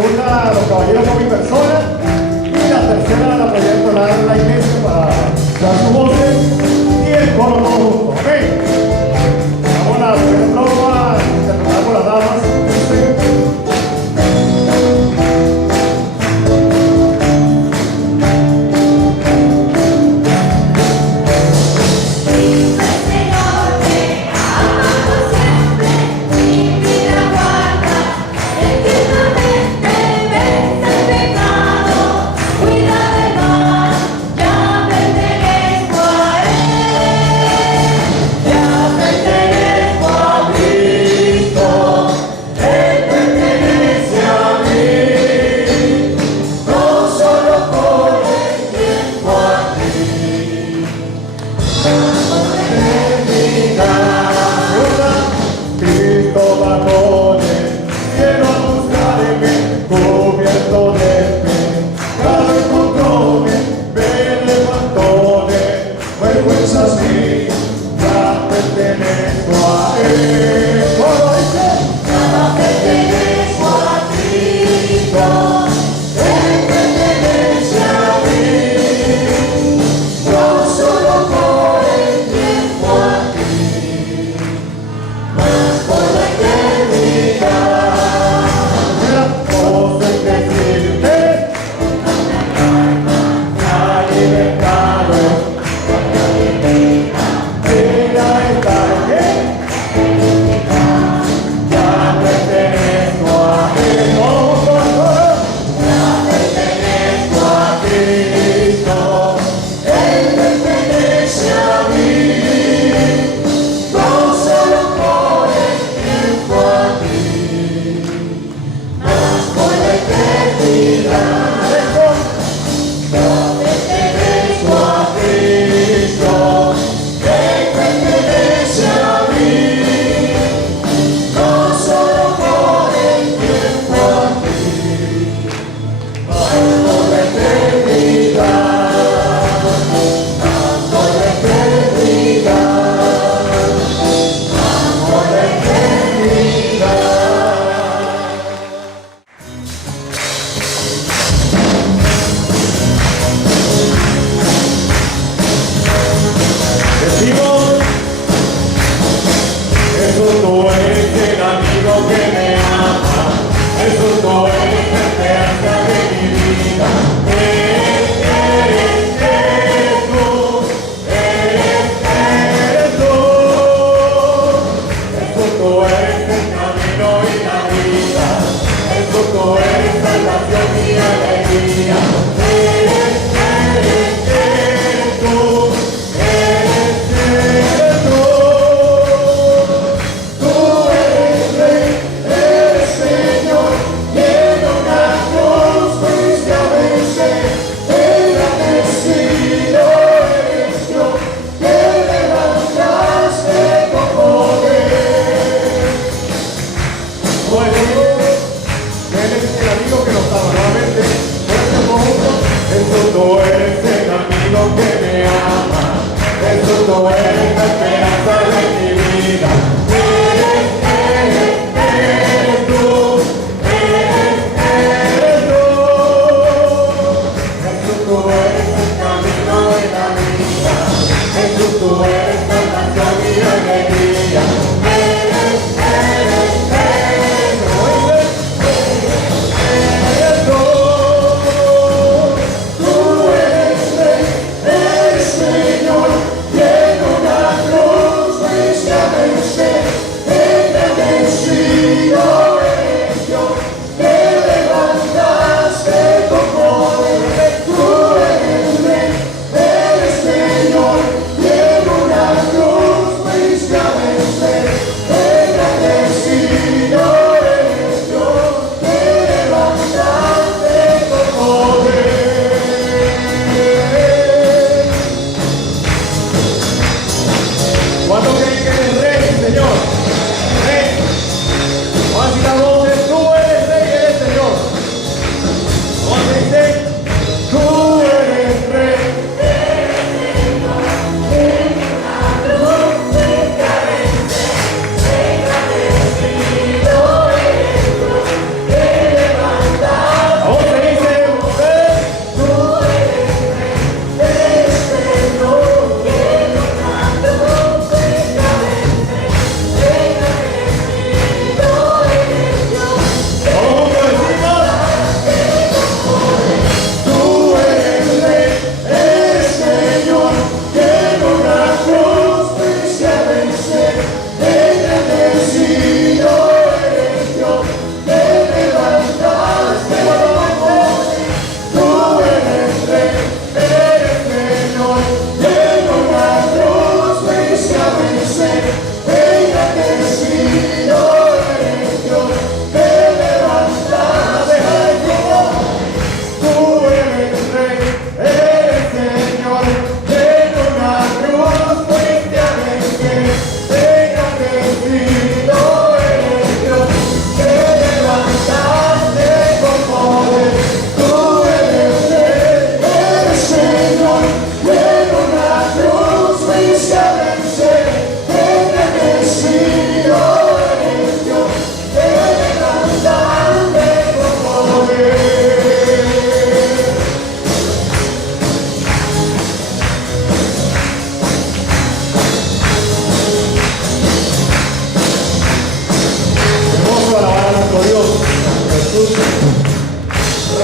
segunda, los caballeros con mi persona. Y la tercera la podría entonar la iglesia para dar su voces. Y el coro todos juntos, ¿ok? Vamos a la primera trova, interpretada por las damas. Ya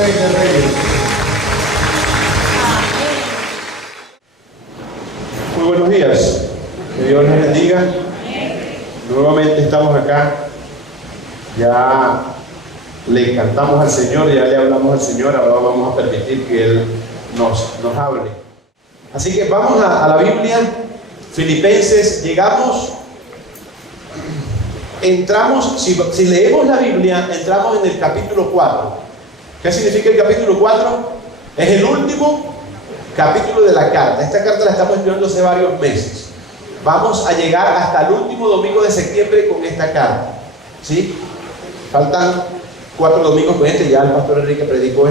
Rey de Reyes. Muy buenos días. Que Dios les bendiga. Nuevamente estamos acá. Ya le cantamos al Señor, ya le hablamos al Señor, ahora vamos a permitir que Él nos hable. Así que vamos a la Biblia, Filipenses, entramos, si leemos la Biblia, entramos en el capítulo 4. ¿Qué significa el capítulo 4? Es el último capítulo de la carta. Esta carta la estamos estudiando hace varios meses. Vamos a llegar hasta el último domingo de septiembre con esta carta, ¿sí? Faltan 4 domingos con ya el pastor Enrique predicó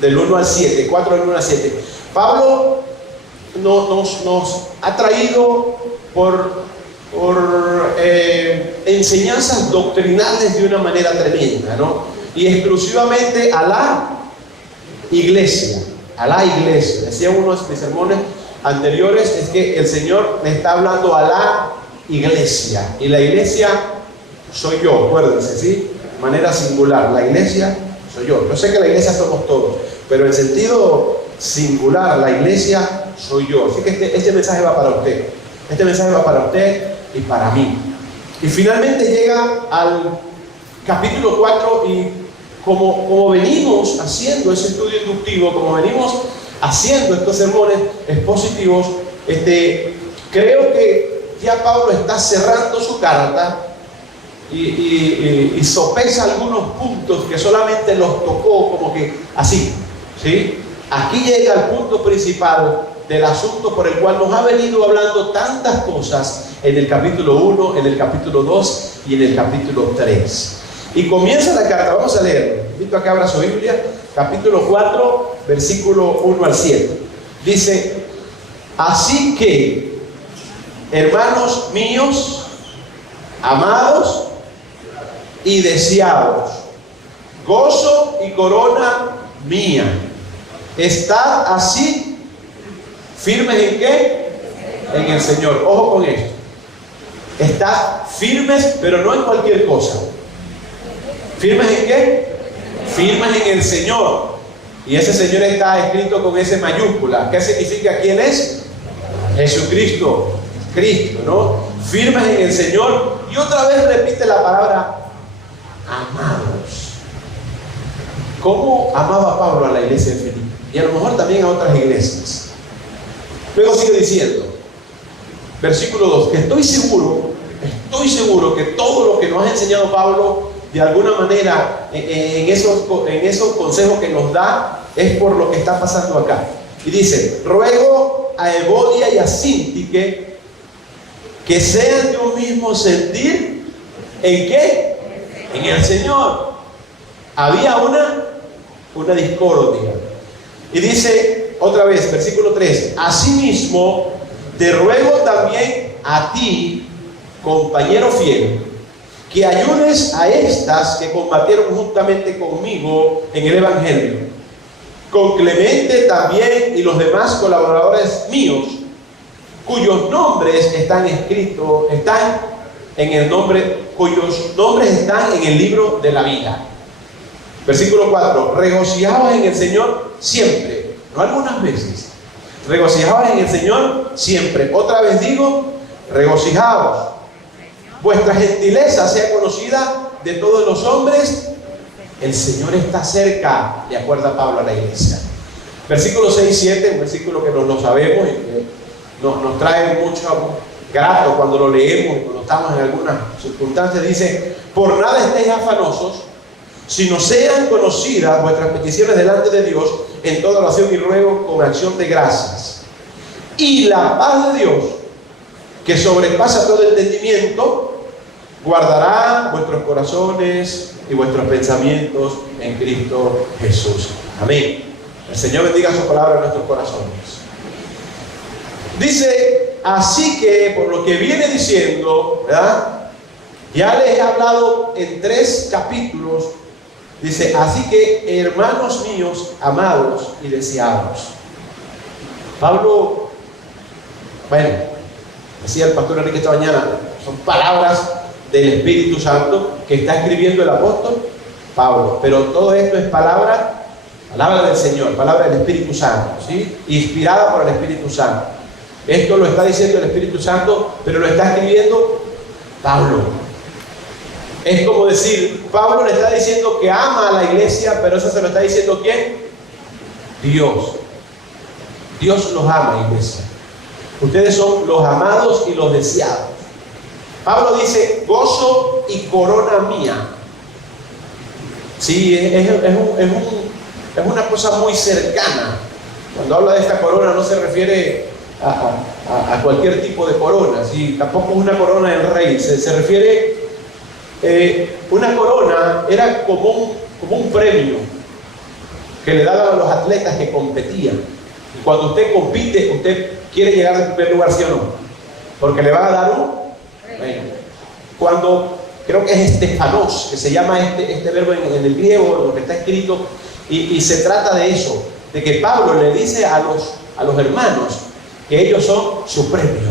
del 1 al 7, 4 del 1 al 7. Pablo nos ha traído por enseñanzas doctrinales de una manera tremenda, ¿no? Y exclusivamente a la iglesia. Decía uno de mis sermones anteriores, es que el Señor le está hablando a la iglesia. Y la iglesia soy yo, acuérdense, ¿sí? De manera singular, la iglesia soy yo. Yo sé que la iglesia somos todos, pero en sentido singular, la iglesia soy yo. Así que este mensaje va para usted. Este mensaje va para usted y para mí. Y finalmente llega al capítulo 4 y como venimos haciendo ese estudio inductivo, como venimos haciendo estos sermones expositivos, creo que ya Pablo está cerrando su carta y sopesa algunos puntos que solamente los tocó como que así, ¿sí? Aquí llega el punto principal del asunto por el cual nos ha venido hablando tantas cosas en el capítulo 1, en el capítulo 2 y en el capítulo 3. Y comienza la carta, vamos a leer. Invito a que abra su Biblia, capítulo 4, versículo 1 al 7. Dice: así que, hermanos míos, amados y deseados, gozo y corona mía, estad así firmes ¿en qué? En el Señor. Ojo con esto. Estad firmes, pero no en cualquier cosa. ¿Firmes en qué? Firmes en el Señor. Y ese Señor está escrito con S mayúscula. ¿Qué significa quién es? Jesucristo. Cristo, ¿no? Firmes en el Señor. Y otra vez repite la palabra amados. ¿Cómo amaba Pablo a la iglesia de Filipo? Y a lo mejor también a otras iglesias. Luego sigue diciendo, versículo 2, que estoy seguro que todo lo que nos ha enseñado Pablo, de alguna manera, en esos consejos que nos da, es por lo que está pasando acá. Y dice: ruego a Evodia y a Síntique que sean de un mismo sentir. ¿En qué? En el Señor. Había una discordia. Y dice otra vez, versículo 3: asimismo, te ruego también a ti, compañero fiel, que ayudes a estas que combatieron juntamente conmigo en el Evangelio, con Clemente también y los demás colaboradores míos, cuyos nombres están en el libro de la vida. Versículo 4: regocijaos en el Señor siempre, no algunas veces. Regocijaos en el Señor siempre. Otra vez digo, regocijaos. Vuestra gentileza sea conocida de todos los hombres. El Señor está cerca, le acuerda Pablo a la iglesia. Versículo 6 y 7, un versículo que no lo sabemos y que nos trae mucho grato cuando lo leemos, cuando estamos en algunas circunstancias. Dice: por nada estéis afanosos, sino sean conocidas vuestras peticiones delante de Dios en toda oración y ruego con acción de gracias. Y la paz de Dios, que sobrepasa todo entendimiento, guardará vuestros corazones y vuestros pensamientos en Cristo Jesús. Amén. El Señor bendiga su palabra en nuestros corazones. Dice: así que, por lo que viene diciendo, ¿verdad? Ya les he hablado en 3 capítulos. Dice: así que, hermanos míos, amados y deseados. Pablo, bueno, decía el pastor Enrique esta mañana, son palabras del Espíritu Santo que está escribiendo el apóstol Pablo, pero todo esto es palabra Palabra del Señor, palabra del Espíritu Santo, ¿sí? Inspirada por el Espíritu Santo. Esto lo está diciendo el Espíritu Santo, pero lo está escribiendo Pablo. Es como decir, Pablo le está diciendo que ama a la iglesia, pero eso se lo está diciendo ¿quién? Dios. Dios los ama, iglesia. Ustedes son los amados y los deseados. Pablo dice, gozo y corona mía. Sí, es una cosa muy cercana. Cuando habla de esta corona no se refiere a cualquier tipo de corona, ¿sí? Tampoco es una corona del rey, se refiere, una corona era como un premio que le daban a los atletas que competían. Y cuando usted compite, usted quiere llegar al primer lugar, ¿sí o no? Porque le va a dar un premio. Cuando, creo que es estefanos, que se llama este verbo en el griego, lo que está escrito, y se trata de eso, de que Pablo le dice a los hermanos que ellos son su premio,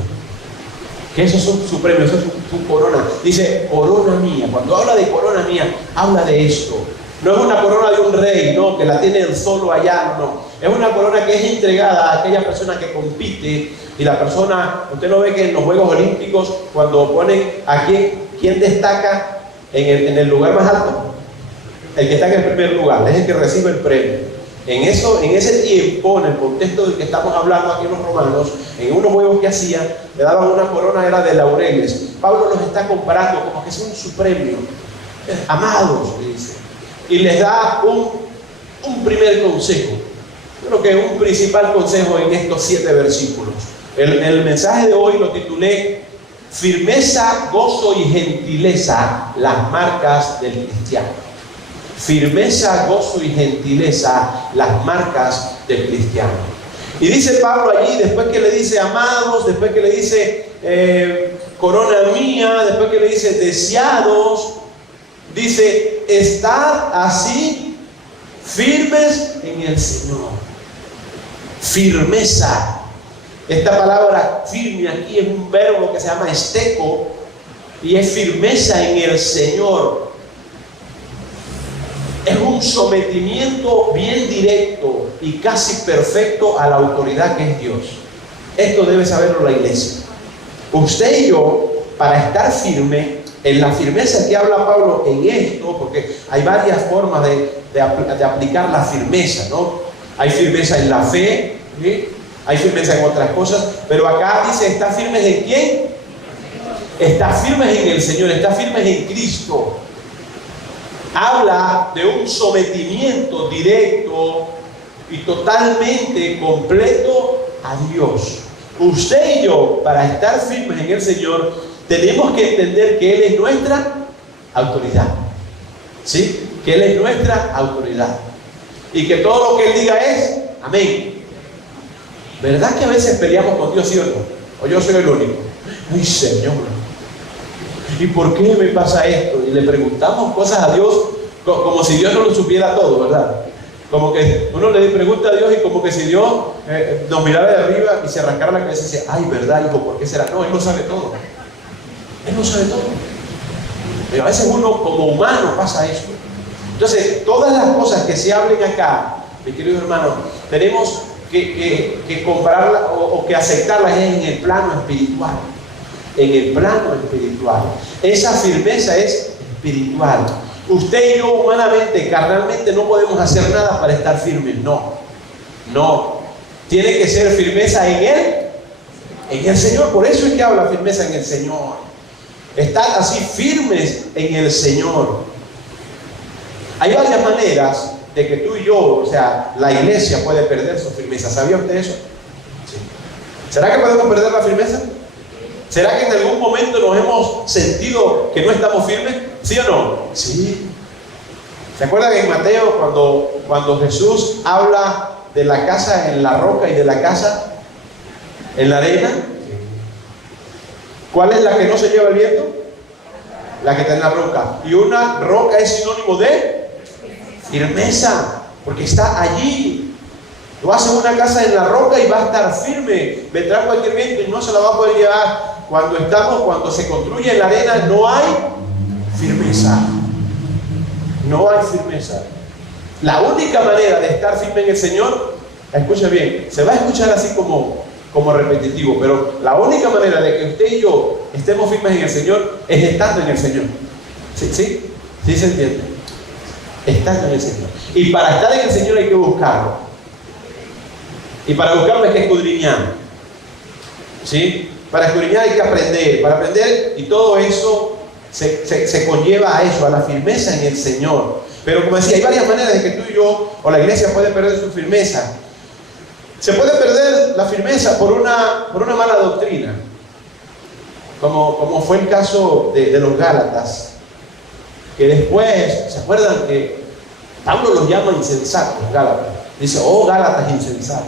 que esos son su premio, eso es su corona. Dice, corona mía. Cuando habla de corona mía, habla de esto. No es una corona de un rey, no, que la tiene solo allá, no. Es una corona que es entregada a aquella persona que compite. Y la persona, usted lo ve que en los Juegos Olímpicos, cuando ponen a quién destaca en el lugar más alto, el que está en el primer lugar, es el que recibe el premio. En ese tiempo, en el contexto del que estamos hablando aquí en los romanos, en unos juegos que hacían, le daban una corona, era de laureles. Pablo los está comparando como que son su premio. Amados, le dice. Y les da un primer consejo. Creo que un principal consejo en estos 7 versículos. El mensaje de hoy lo titulé Firmeza, gozo y gentileza, las marcas del cristiano. Firmeza, gozo y gentileza, las marcas del cristiano. Y dice Pablo allí, después que le dice amados, después que le dice corona mía, después que le dice deseados, dice, estad así firmes en el Señor. Firmeza. Esta palabra firme aquí es un verbo que se llama esteco y es firmeza en el Señor. Es un sometimiento bien directo y casi perfecto a la autoridad que es Dios. Esto debe saberlo la iglesia. Usted y yo, para estar firme, en la firmeza que habla Pablo en esto, porque hay varias formas de aplicar la firmeza, ¿no? Hay firmeza en la fe, ¿sí? Hay firmeza en otras cosas, pero acá dice, ¿está firmes en quién? Está firmes en el Señor, está firmes en Cristo. Habla de un sometimiento directo y totalmente completo a Dios. Usted y yo, para estar firmes en el Señor, tenemos que entender que Él es nuestra autoridad. ¿Sí? Que Él es nuestra autoridad. Y que todo lo que Él diga es amén. ¿Verdad que a veces peleamos con Dios, sí o no? O yo soy el único. Ay, Señor, ¿y por qué me pasa esto? Y le preguntamos cosas a Dios como si Dios no lo supiera todo, ¿verdad? Como que uno le pregunta a Dios y como que si Dios nos mirara de arriba y se arrancara la cabeza y dice, ay, ¿verdad, hijo? ¿Por qué será? No, Él lo sabe todo. Él lo sabe todo. Pero a veces uno como humano pasa eso. Entonces, todas las cosas que se hablen acá, mi querido hermano, tenemos que compararlas o que aceptarlas en el plano espiritual. En el plano espiritual. Esa firmeza es espiritual. Usted y yo humanamente, carnalmente, no podemos hacer nada para estar firmes. No. No. Tiene que ser firmeza en Él, en el Señor. Por eso es que habla firmeza en el Señor. Estar así firmes en el Señor. Hay varias maneras de que tú y yo, o sea, la iglesia puede perder su firmeza. ¿Sabía usted eso? Sí. ¿Será que podemos perder la firmeza? ¿Será que en algún momento nos hemos sentido que no estamos firmes? ¿Sí o no? Sí. ¿Se acuerdan en Mateo cuando Jesús habla de la casa en la roca y de la casa en la arena? ¿Cuál es la que no se lleva el viento? La que está en la roca. Y una roca es sinónimo de firmeza, porque está allí. Tú haces una casa en la roca y va a estar firme. Vendrá cualquier viento y no se la va a poder llevar. Cuando se construye en la arena, no hay firmeza. No hay firmeza. La única manera de estar firme en el Señor, escuche bien, se va a escuchar así como repetitivo, pero la única manera de que usted y yo estemos firmes en el Señor es estando en el Señor. ¿Sí? ¿Sí? ¿Sí se entiende? Estando en el Señor. Y para estar en el Señor hay que buscarlo. Y para buscarlo hay que escudriñar. ¿Sí? Para escudriñar hay que aprender. Para aprender, y todo eso se conlleva a eso, a la firmeza en el Señor. Pero como decía, hay varias maneras de que tú y yo, o la iglesia, puede perder su firmeza. Se puede perder la firmeza por una mala doctrina, como fue el caso de los Gálatas, que después, ¿se acuerdan que Pablo los llama insensatos, Gálatas? Dice, oh Gálatas insensatos.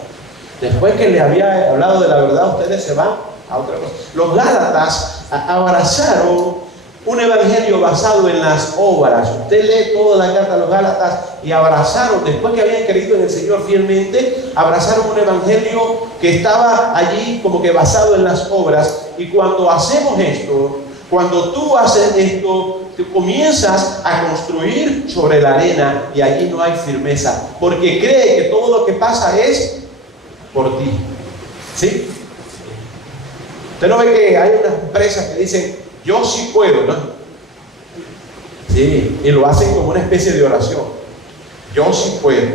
Después que le había hablado de la verdad, ustedes se van a otra cosa. Los Gálatas abrazaron un evangelio basado en las obras. Usted lee toda la carta a los Gálatas y abrazaron, después que habían creído en el Señor fielmente, abrazaron un evangelio que estaba allí como que basado en las obras. Y cuando hacemos esto, cuando tú haces esto, tú comienzas a construir sobre la arena y allí no hay firmeza, porque cree que todo lo que pasa es por ti. ¿Sí? Usted no ve que hay unas empresas que dicen, yo sí puedo, ¿no? Sí, y lo hacen como una especie de oración. Yo sí puedo,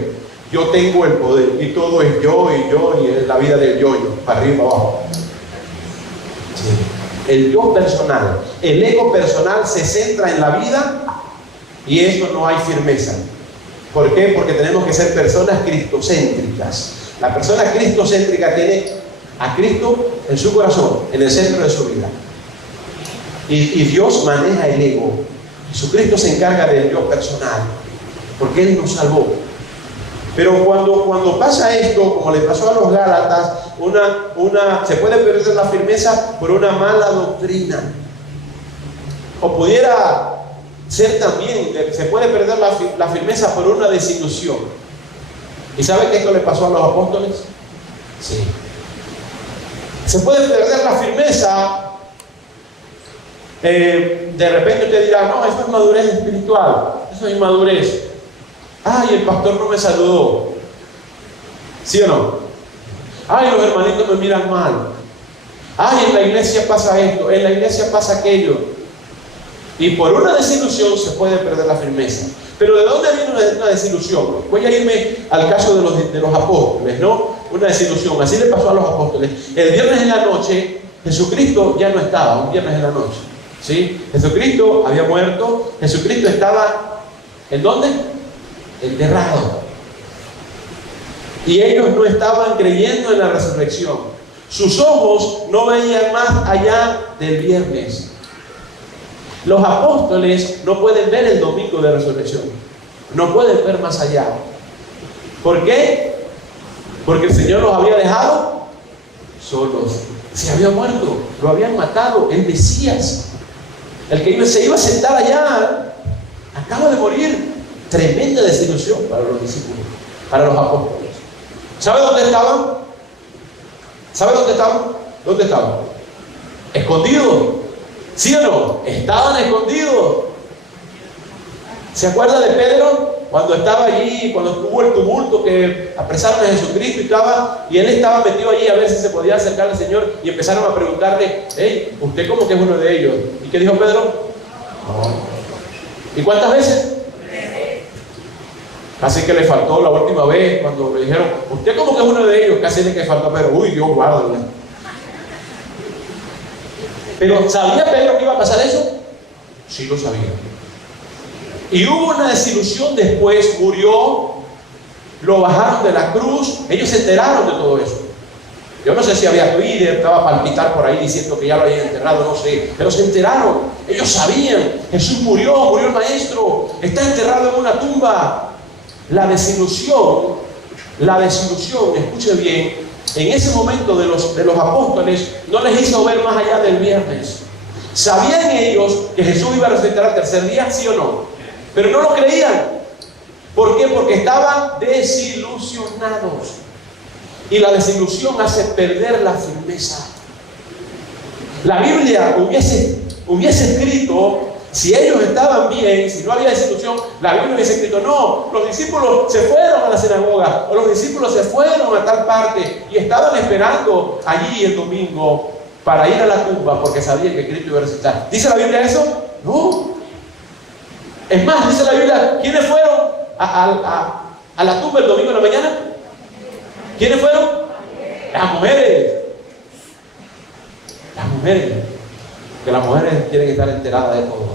yo tengo el poder, y todo es yo, y es la vida del yo, para arriba y para abajo. Sí. El yo personal, el ego personal se centra en la vida, y eso no hay firmeza. ¿Por qué? Porque tenemos que ser personas cristocéntricas. La persona cristocéntrica tiene a Cristo en su corazón, en el centro de su vida. Y Dios maneja el ego. Jesucristo se encarga del yo personal, porque Él nos salvó. Pero cuando pasa esto, como le pasó a los Gálatas, se puede perder la firmeza por una mala doctrina. O pudiera ser también, se puede perder la firmeza por una desilusión. ¿Y sabe que esto le pasó a los apóstoles? Sí. Se puede perder la firmeza. De repente usted dirá, no, eso es madurez espiritual, eso es inmadurez. Ay, el pastor no me saludó. ¿Sí o no? Ay, los hermanitos me miran mal. Ay, en la iglesia pasa esto, en la iglesia pasa aquello. Y por una desilusión se puede perder la firmeza. Pero ¿de dónde viene una desilusión? Voy a irme al caso de los apóstoles, ¿no? Una desilusión, así le pasó a los apóstoles. El viernes en la noche, Jesucristo ya no estaba, un viernes en la noche. ¿Sí? Jesucristo había muerto. Jesucristo estaba, ¿en dónde? Enterrado. Y ellos no estaban creyendo en la resurrección. Sus ojos no veían más allá del viernes. Los apóstoles no pueden ver el domingo de resurrección. No pueden ver más allá. ¿Por qué? Porque el Señor los había dejado solos. Se había muerto, lo habían matado, el Mesías. El que se iba a sentar allá, acaba de morir. Tremenda desilusión para los discípulos, para los apóstoles. ¿Sabe dónde estaban? ¿Sabe dónde estaban? ¿Dónde estaban? Escondidos. ¿Sí o no? Estaban escondidos. ¿Se acuerda de Pedro? Cuando estaba allí, cuando hubo el tumulto que apresaron a Jesucristo y él estaba metido allí a ver si se podía acercar al Señor, y empezaron a preguntarle, hey, ¿usted cómo que es uno de ellos? ¿Y qué dijo Pedro? No. ¿Y cuántas veces? Casi que le faltó la última vez cuando le dijeron, ¿usted cómo que es uno de ellos? Casi le que faltó Pedro. Uy, Dios guárdale. Pero ¿sabía Pedro que iba a pasar eso? Sí lo sabía. Y hubo una desilusión después, murió, lo bajaron de la cruz, ellos se enteraron de todo eso. Yo no sé si había Twitter, estaba a palpitar por ahí diciendo que ya lo habían enterrado, no sé, pero se enteraron, ellos sabían, Jesús murió el maestro, está enterrado en una tumba. La desilusión, escuche bien, en ese momento de los apóstoles no les hizo ver más allá del viernes. ¿Sabían ellos que Jesús iba a resucitar al tercer día? ¿Sí o no? Pero no lo creían. ¿Por qué? Porque estaban desilusionados. Y la desilusión hace perder la firmeza. La Biblia hubiese escrito Si ellos estaban bien, si no había desilusión, la Biblia hubiese escrito, no, los discípulos se fueron a la sinagoga, o los discípulos se fueron a tal parte y estaban esperando allí el domingo para ir a la tumba porque sabían que Cristo iba a resucitar. ¿Dice la Biblia eso? No. Es más, dice la Biblia, ¿quiénes fueron a la tumba el domingo en la mañana? ¿Quiénes fueron? Las mujeres. Las mujeres. Que las mujeres tienen que estar enteradas de todo.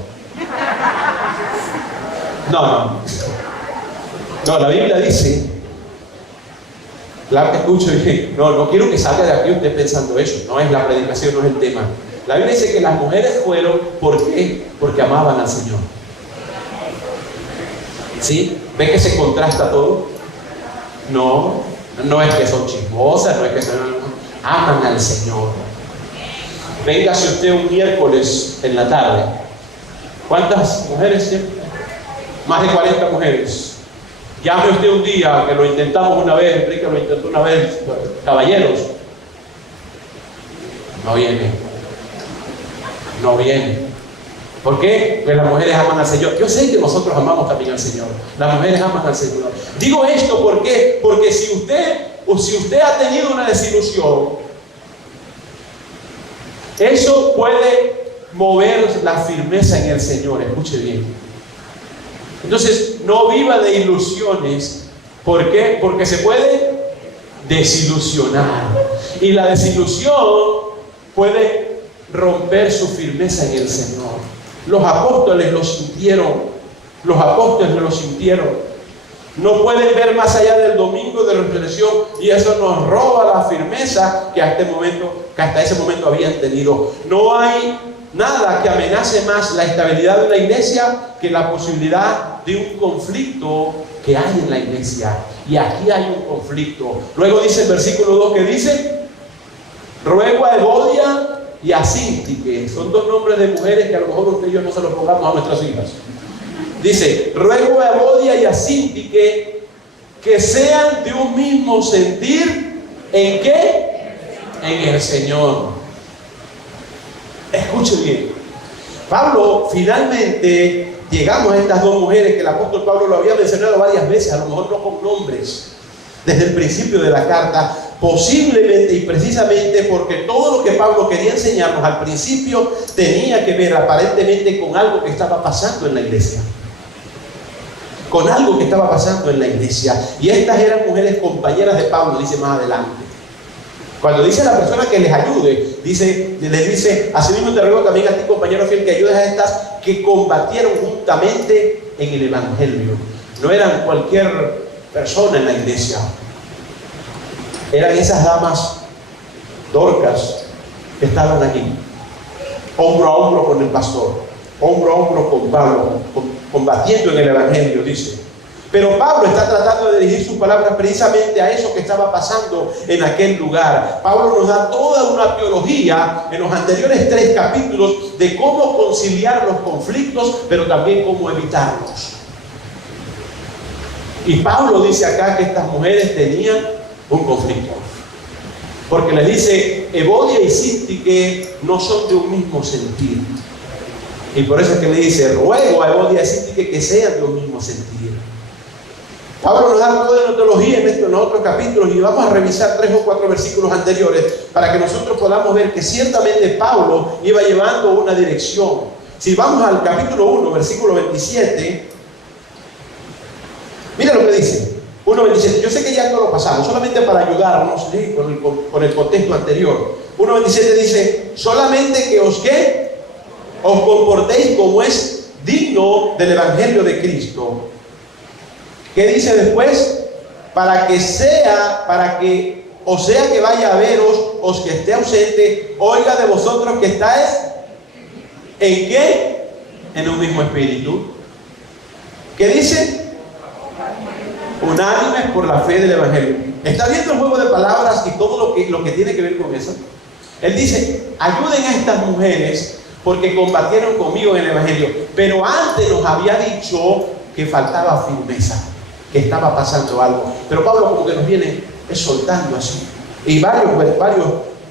No, la Biblia dice, escucho bien, no quiero que salga de aquí usted pensando eso, no es la predicación, no es el tema. La Biblia dice que las mujeres fueron, ¿por qué? Porque amaban al Señor. ¿Sí? ¿Ve que se contrasta todo? No es que son chismosas, no es que aman al Señor. Véngase usted un miércoles en la tarde. ¿Cuántas mujeres? Más de 40 mujeres. Llame usted un día, que lo intentamos una vez, Enrique lo intentó una vez, caballeros. No viene. ¿Por qué? Porque las mujeres aman al Señor. Yo sé que nosotros amamos también al Señor. Las mujeres aman al Señor. Digo esto ¿por qué? Porque si usted ha tenido una desilusión, eso puede mover la firmeza en el Señor. Escuche bien. Entonces, no viva de ilusiones. ¿Por qué? Porque se puede desilusionar. Y la desilusión puede romper su firmeza en el Señor. Los apóstoles lo sintieron. No pueden ver más allá del domingo de resurrección y eso nos roba la firmeza que hasta ese momento habían tenido. No hay nada que amenace más la estabilidad de la iglesia que la posibilidad de un conflicto que hay en la iglesia. Y aquí hay un conflicto. Luego dice el versículo 2 que dice, ruego a Evodia y a Síntique. Son dos nombres de mujeres que a lo mejor usted y yo no se los pongamos a nuestras hijas. Dice, ruego a Evodia y a Síntique que sean de un mismo sentir. ¿En qué? En el Señor. Escuche bien. Pablo, finalmente, llegamos a estas dos mujeres que el apóstol Pablo lo había mencionado varias veces, a lo mejor no con nombres, desde el principio de la carta, posiblemente y precisamente porque todo lo que Pablo quería enseñarnos al principio tenía que ver aparentemente con algo que estaba pasando en la iglesia. Y estas eran mujeres compañeras de Pablo, dice más adelante. Cuando dice a la persona que les ayude, les dice, asimismo te ruego también a ti, compañero fiel, que ayudes a estas que combatieron juntamente en el Evangelio. No eran cualquier persona en la iglesia. Eran esas damas Dorcas que estaban aquí, hombro a hombro con el pastor, hombro a hombro con Pablo, combatiendo en el Evangelio, dice. Pero Pablo está tratando de dirigir sus palabras precisamente a eso que estaba pasando en aquel lugar. Pablo nos da toda una teología en los anteriores 3 capítulos de cómo conciliar los conflictos, pero también cómo evitarlos. Y Pablo dice acá que estas mujeres tenían un conflicto. Porque les dice, Evodia y Síntique no son de un mismo sentir. Y por eso es que le dice, ruego a Evodia y Síntique que sean de un mismo sentir. Pablo nos da toda la teología en los otros capítulos y vamos a revisar 3 o 4 versículos anteriores para que nosotros podamos ver que ciertamente Pablo iba llevando una dirección. Si vamos al capítulo 1, versículo 27, mira lo que dice. 1.27, yo sé que ya no lo pasamos, solamente para ayudarnos, ¿sí? con el contexto anterior. 1.27 dice, solamente que os comportéis como es digno del Evangelio de Cristo. ¿Qué dice después? Para que o sea que vaya a veros, os que esté ausente, oiga de vosotros que estáis, ¿en qué? En un mismo espíritu. ¿Qué dice? Unánimes por la fe del Evangelio. ¿Está viendo el juego de palabras y todo lo que tiene que ver con eso? Él dice, ayuden a estas mujeres porque combatieron conmigo en el Evangelio. Pero antes nos había dicho que faltaba firmeza, que estaba pasando algo. Pero Pablo como que nos viene soltando así. Y varios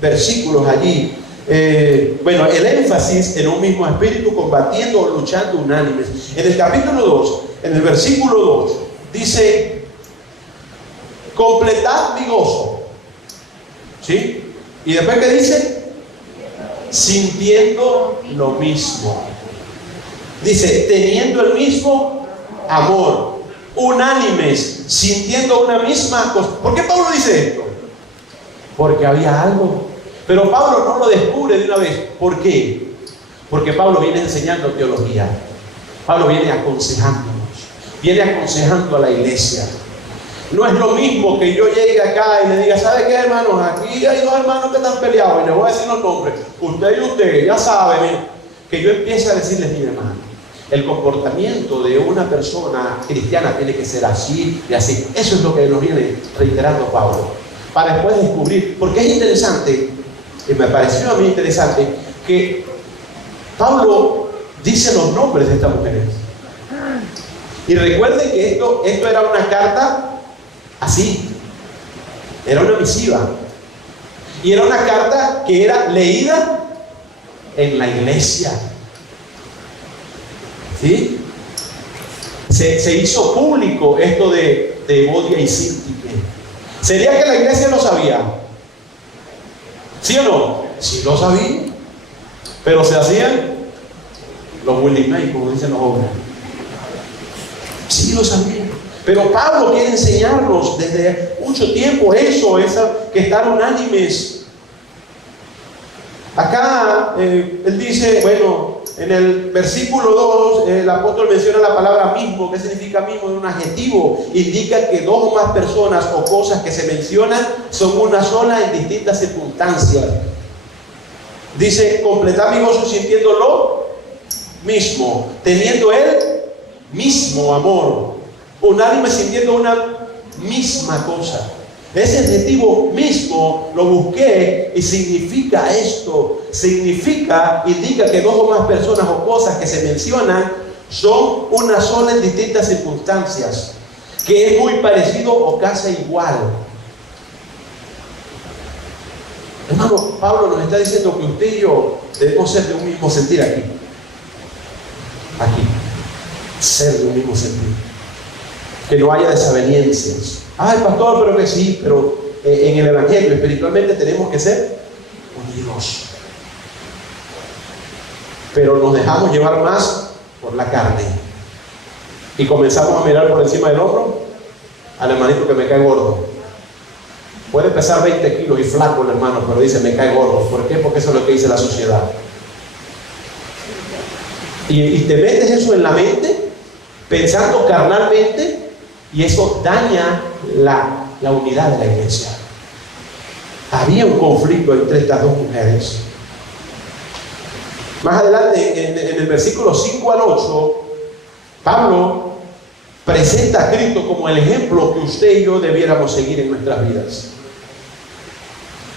versículos allí el énfasis en un mismo espíritu, combatiendo o luchando unánimes. En el capítulo 2, en el versículo 2, dice: completad mi gozo. ¿Sí? Y después, ¿qué dice? Sintiendo lo mismo. Dice, teniendo el mismo amor, unánimes, sintiendo una misma cosa. ¿Por qué Pablo dice esto? Porque había algo. Pero Pablo no lo descubre de una vez. ¿Por qué? Porque Pablo viene enseñando teología. Pablo viene aconsejándonos. Viene aconsejando a la iglesia. No es lo mismo que yo llegue acá y le diga: ¿sabe qué, hermanos? Aquí hay dos hermanos que están peleados y les voy a decir los nombres. Usted y usted, ya saben. Que yo empiece a decirles: mire, hermano, el comportamiento de una persona cristiana tiene que ser así y así. Eso es lo que nos viene reiterando Pablo. Para después descubrir, porque es interesante, y me pareció a mí interesante, que Pablo dice los nombres de estas mujeres. Y recuerden que esto era una carta así, era una misiva, y era una carta que era leída en la iglesia. ¿Sí? Se hizo público esto de Evodia y Síntique. ¿Sería que la iglesia lo sabía? ¿Sí o no? Sí lo sabía, pero se hacían los Willy May, como dicen los jóvenes. Sí lo sabían. Pero Pablo quiere enseñarnos desde mucho tiempo eso, que están unánimes. Acá él dice, bueno, en el versículo 2, el apóstol menciona la palabra mismo. ¿Qué significa mismo? Es un adjetivo. Indica que dos o más personas o cosas que se mencionan son una sola en distintas circunstancias. Dice: completar mi gozo sintiendo lo mismo, teniendo el mismo amor, unánime, sintiendo una misma cosa. Ese adjetivo mismo lo busqué y significa esto. Indica que dos o más personas o cosas que se mencionan son una sola en distintas circunstancias, que es muy parecido o casi igual. Hermano, Pablo nos está diciendo que usted y yo debemos ser de un mismo sentir aquí. Ser de un mismo sentir. Que no haya desavenencias. Ay, pastor, pero que sí, pero en el evangelio espiritualmente tenemos que ser unidos. Pero nos dejamos llevar más por la carne y comenzamos a mirar por encima del hombro al hermanito que me cae gordo. Puede pesar 20 kilos y flaco el hermano, pero dice: me cae gordo. ¿Por qué? Porque eso es lo que dice la sociedad. Y te metes eso en la mente, pensando carnalmente, y eso daña la unidad de la iglesia. Había un conflicto entre estas dos mujeres. Más adelante, en el versículo 5 al 8, Pablo presenta a Cristo como el ejemplo que usted y yo debiéramos seguir en nuestras vidas.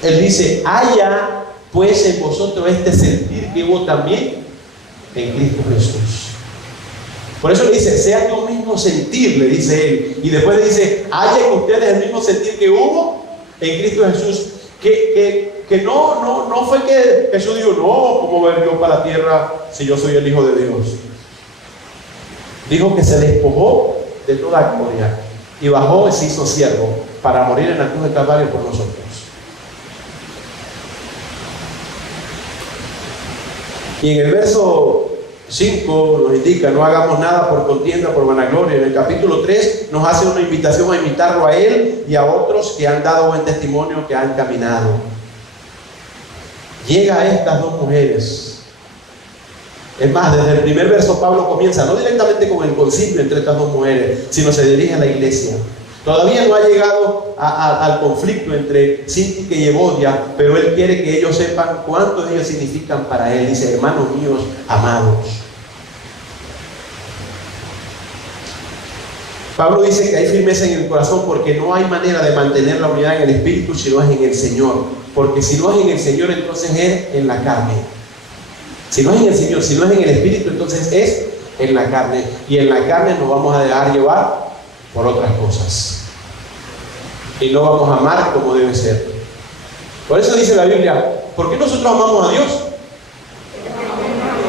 Él dice: haya pues en vosotros este sentir que hubo también en Cristo Jesús. Por eso le dice: sea tu mismo sentir, le dice él. Y después le dice: haya en ustedes el mismo sentir que hubo en Cristo Jesús. Que no fue que Jesús dijo: no, ¿cómo ver yo para la tierra si yo soy el Hijo de Dios? Dijo que se despojó de toda gloria y bajó y se hizo siervo para morir en la cruz del Calvario por nosotros. Y en el verso 5 nos indica: no hagamos nada por contienda, por vanagloria. En el capítulo 3 nos hace una invitación a imitarlo a él y a otros que han dado buen testimonio, que han caminado. Llega a estas dos mujeres. Es más, desde el primer verso Pablo comienza no directamente con el concilio entre estas dos mujeres, sino se dirige a la iglesia. Todavía no ha llegado al conflicto entre Síntique y Evodia, pero él quiere que ellos sepan cuánto ellos significan para él. Dice: hermanos míos amados. Pablo dice que hay firmeza en el corazón porque no hay manera de mantener la unidad en el espíritu si no es en el Señor. Porque si no es en el Señor, entonces es en la carne. Si no es en el Señor, si no es en el espíritu, entonces es en la carne. Y en la carne nos vamos a dejar llevar por otras cosas. Y no vamos a amar como debe ser. Por eso dice la Biblia: ¿Por qué nosotros amamos a Dios?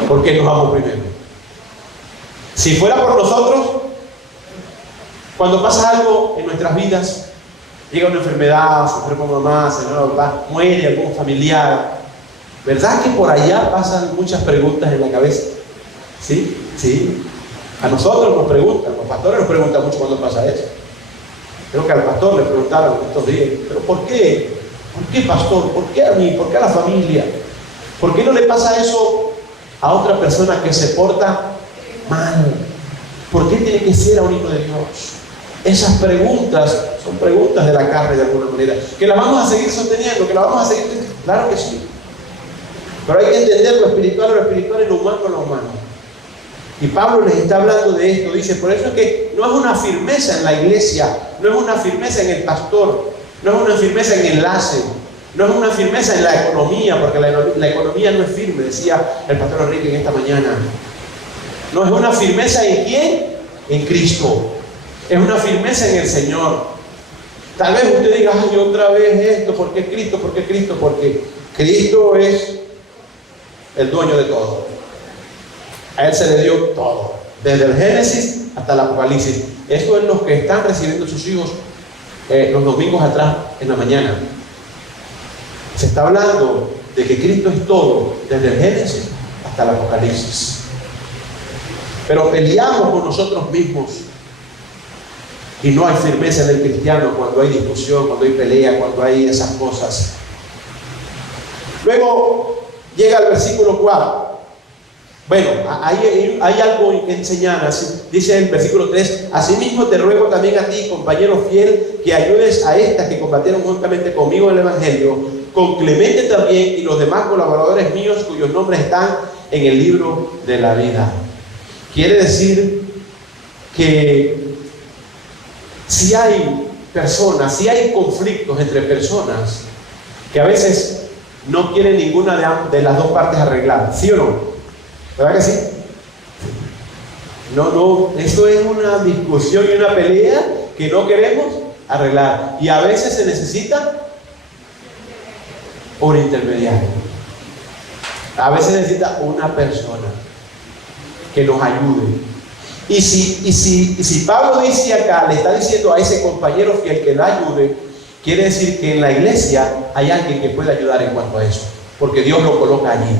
Porque nos amó primero. Si fuera por nosotros, cuando pasa algo en nuestras vidas, llega una enfermedad, se enferma mamá, se enferma papá, muere algún familiar, ¿verdad que por allá pasan muchas preguntas en la cabeza? ¿Sí? Sí. A nosotros nos preguntan, los pastores nos preguntan mucho cuando pasa eso. Creo que al pastor le preguntaron estos días, ¿pero por qué? ¿Por qué, pastor? ¿Por qué a mí? ¿Por qué a la familia? ¿Por qué no le pasa eso a otra persona que se porta mal? ¿Por qué tiene que ser a un hijo de Dios? Esas preguntas son preguntas de la carne de alguna manera. ¿Que las vamos a seguir sosteniendo? ¿Que las vamos a seguir sosteniendo? Claro que sí. Pero hay que entender lo espiritual y lo humano lo humano. Y Pablo les está hablando de esto. Dice, por eso es que no es una firmeza en la iglesia, no es una firmeza en el pastor, no es una firmeza en el enlace, no es una firmeza en la economía, porque la economía no es firme, decía el pastor Enrique en esta mañana. No es una firmeza en quién, en Cristo. Es una firmeza en el Señor. Tal vez usted diga, ay, otra vez esto, ¿por qué Cristo? ¿Por qué Cristo? Porque Cristo es el dueño de todo. A Él se le dio todo, desde el Génesis hasta el Apocalipsis. Esto es lo que están recibiendo sus hijos los domingos atrás en la mañana. Se está hablando de que Cristo es todo, desde el Génesis hasta el Apocalipsis. Pero peleamos con nosotros mismos. Y no hay firmeza en el cristiano cuando hay discusión, cuando hay pelea, cuando hay esas cosas. Luego llega el versículo 4. Bueno, hay algo que enseñar. Dice el versículo 3: asimismo te ruego también a ti, compañero fiel, que ayudes a estas que combatieron juntamente conmigo en el Evangelio, con Clemente también y los demás colaboradores míos cuyos nombres están en el libro de la vida. Quiere decir que si hay personas, si hay conflictos entre personas que a veces no quieren ninguna de las dos partes arreglar, ¿sí o no? ¿Verdad que sí? No, esto es una discusión y una pelea que no queremos arreglar. Y a veces se necesita un intermediario. A veces necesita una persona que nos ayude. Y si Pablo dice acá, le está diciendo a ese compañero fiel que la ayude, quiere decir que en la iglesia hay alguien que puede ayudar en cuanto a eso. Porque Dios lo coloca allí.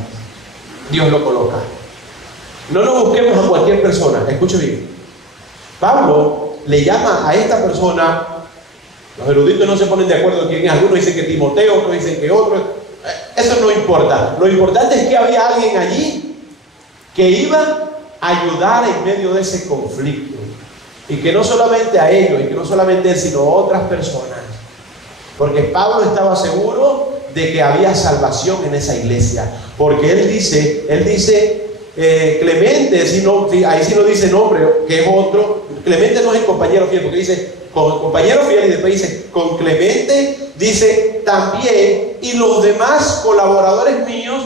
Dios lo coloca. No nos busquemos a cualquier persona. Escuche bien. Pablo le llama a esta persona. Los eruditos no se ponen de acuerdo quién es. Algunos dicen que Timoteo, otros dicen que otro. Eso no importa. Lo importante es que había alguien allí que iba a ayudar en medio de ese conflicto. Y que no solamente a ellos, y que no solamente él, sino a otras personas. Porque Pablo estaba seguro de que había salvación en esa iglesia. Porque él dice Clemente, ahí sí no dice nombre, que es otro. Clemente no es el compañero fiel, porque dice con compañero fiel y después dice con Clemente, dice también, y los demás colaboradores míos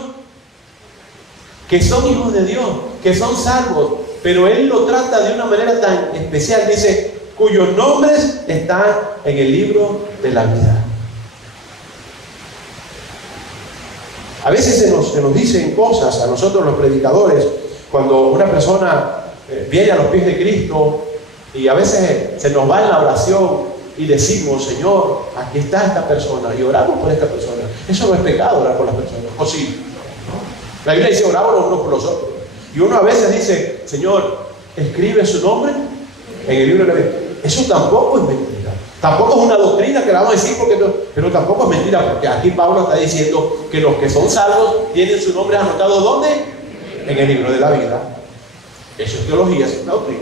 que son hijos de Dios, que son salvos. Pero él lo trata de una manera tan especial, dice cuyos nombres están en el libro de la vida. A veces se nos dicen cosas a nosotros los predicadores cuando una persona viene a los pies de Cristo, y a veces se nos va en la oración y decimos, Señor, aquí está esta persona, y oramos por esta persona. Eso no es pecado, orar por las personas, ¿o sí? ¿No? La Biblia dice oramos los unos por los otros. Y uno a veces dice, Señor, escribe su nombre en el libro de la vida. Eso tampoco es mentira. Tampoco es una doctrina que la vamos a decir, pero tampoco es mentira, porque aquí Pablo está diciendo que los que son salvos tienen sus nombres anotados ¿dónde? En el libro de la vida. Eso es teología, es una doctrina.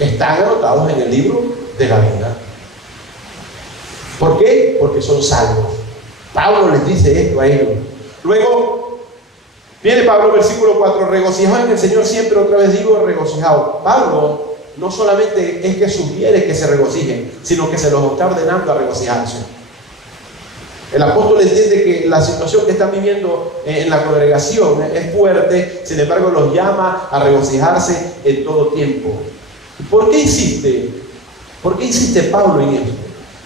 Están anotados en el libro de la vida. ¿Por qué? Porque son salvos. Pablo les dice esto a ellos. Luego viene Pablo, versículo 4, regocijaos en el Señor siempre, otra vez digo regocijaos. Pablo no solamente es que sugiere que se regocijen, sino que se los está ordenando a regocijarse. El apóstol entiende que la situación que están viviendo en la congregación es fuerte, sin embargo los llama a regocijarse en todo tiempo. ¿Por qué insiste? ¿Por qué insiste Pablo en esto?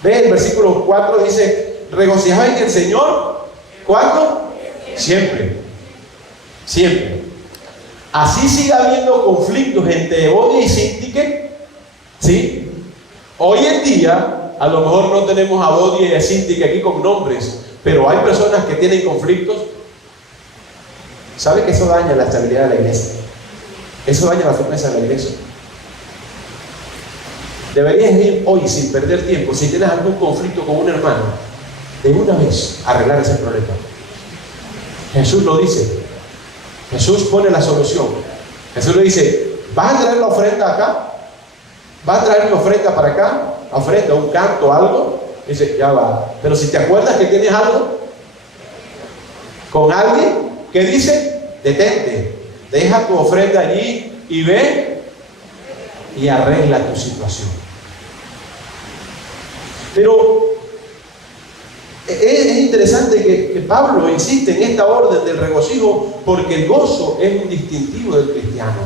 Ve, el versículo 4 dice, regocijaos en el Señor ¿Cuándo? Siempre. Siempre. Así sigue habiendo conflictos entre Evodia y Síntique, ¿sí? Hoy en día, a lo mejor no tenemos a Evodia y a Síntique aquí con nombres, pero hay personas que tienen conflictos. ¿Sabe que eso daña la estabilidad de la iglesia? Eso daña la firmeza de la iglesia. Deberías ir hoy sin perder tiempo, si tienes algún conflicto con un hermano, de una vez arreglar ese problema. Jesús lo dice. Jesús pone la solución. Jesús le dice: ¿vas a traer la ofrenda acá? ¿Vas a traer mi ofrenda para acá? ¿Ofrenda, un canto, algo? Dice: ya va. Pero si te acuerdas que tienes algo con alguien, ¿qué dice? Detente, deja tu ofrenda allí y ve y arregla tu situación. Pero es interesante que Pablo insiste en esta orden del regocijo, porque el gozo es un distintivo del cristiano.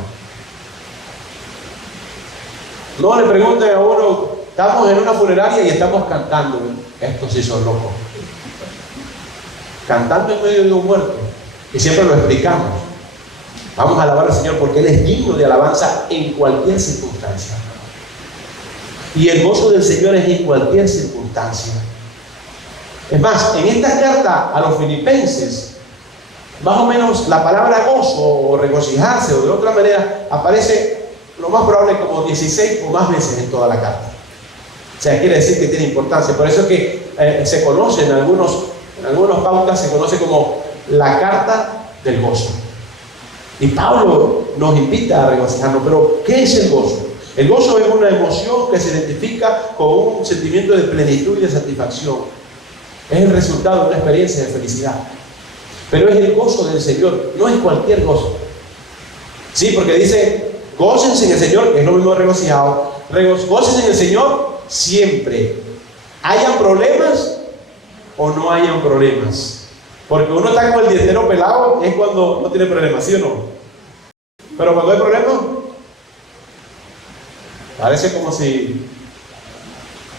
No le pregunten a uno: estamos en una funeraria y estamos cantando. Estos sí son locos. Cantando en medio de un muerto. Y siempre lo explicamos. Vamos a alabar al Señor porque Él es digno de alabanza en cualquier circunstancia. Y el gozo del Señor es en cualquier circunstancia. Es más, en esta carta a los filipenses, más o menos la palabra gozo o regocijarse o de otra manera aparece lo más probable como 16 o más veces en toda la carta. O sea, quiere decir que tiene importancia. Por eso es que se conoce en algunas pautas, se conoce como la carta del gozo. Y Pablo nos invita a regocijarnos. Pero ¿qué es el gozo? El gozo es una emoción que se identifica con un sentimiento de plenitud y de satisfacción. Es el resultado de una experiencia de felicidad. Pero es el gozo del Señor, no es cualquier gozo. Sí, porque dice: gócense en el Señor, que es lo mismo de regocijado. Gócense en el Señor siempre. Hayan problemas o no hayan problemas. Porque uno está con el dientero pelado es cuando no tiene problemas, ¿sí o no? Pero cuando hay problemas, parece como si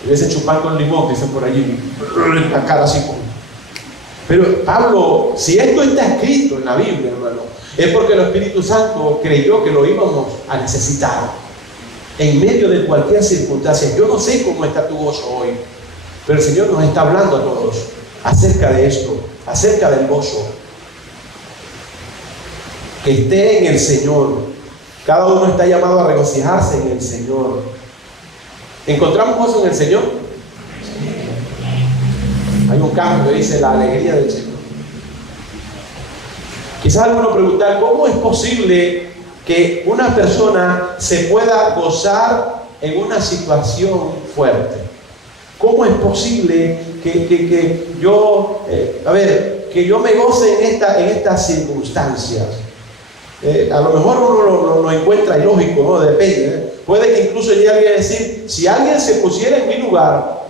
hubiese chupado con limón, dicen por allí, la cara así como. Pero Pablo, si esto está escrito en la Biblia, hermano, es porque el Espíritu Santo creyó que lo íbamos a necesitar en medio de cualquier circunstancia. Yo no sé cómo está tu gozo hoy, pero el Señor nos está hablando a todos acerca de esto, acerca del gozo. Que esté en el Señor. Cada uno está llamado a regocijarse en el Señor. ¿Encontramos gozo en el Señor? Hay un canto que dice: la alegría del Señor. Quizás alguno preguntar: ¿cómo es posible que una persona se pueda gozar en una situación fuerte? ¿Cómo es posible que yo me goce en estas circunstancias? A lo mejor uno lo encuentra ilógico, ¿no? Depende. Puede que incluso llegue alguien a decir: si alguien se pusiera en mi lugar,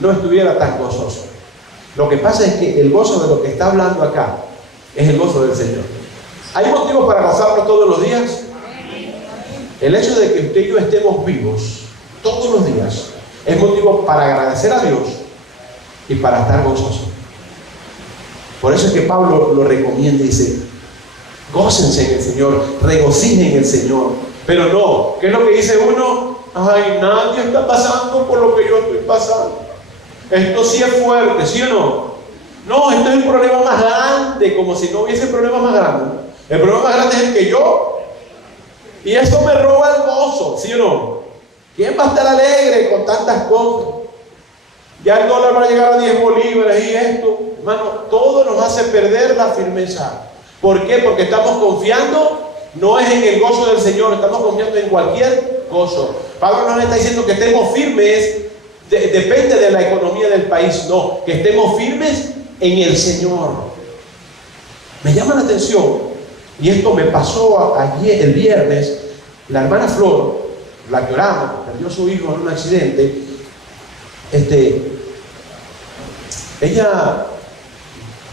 no estuviera tan gozoso. Lo que pasa es que el gozo de lo que está hablando acá es el gozo del Señor. ¿Hay motivos para gozarnos todos los días? El hecho de que usted y yo estemos vivos todos los días es motivo para agradecer a Dios y para estar gozoso. Por eso es que Pablo lo recomienda y dice: gócense en el Señor, regocijen en el Señor. Pero no, ¿qué es lo que dice uno? Ay, nadie está pasando por lo que yo estoy pasando. Esto sí es fuerte, ¿sí o no? No, esto es un problema más grande, como si no hubiese problema más grande. El problema más grande es el que yo, y esto me roba el gozo, ¿sí o no? ¿Quién va a estar alegre con tantas cosas? Ya el dólar va a llegar a 10 bolívares y esto, hermano, todo nos hace perder la firmeza. ¿Por qué? Porque estamos confiando, no es en el gozo del Señor, estamos confiando en cualquier gozo. Pablo nos está diciendo que estemos firmes, depende de la economía del país, no, que estemos firmes en el Señor. Me llama la atención, y esto me pasó ayer, el viernes, la hermana Flor, la que oramos, perdió a su hijo en un accidente. Ella,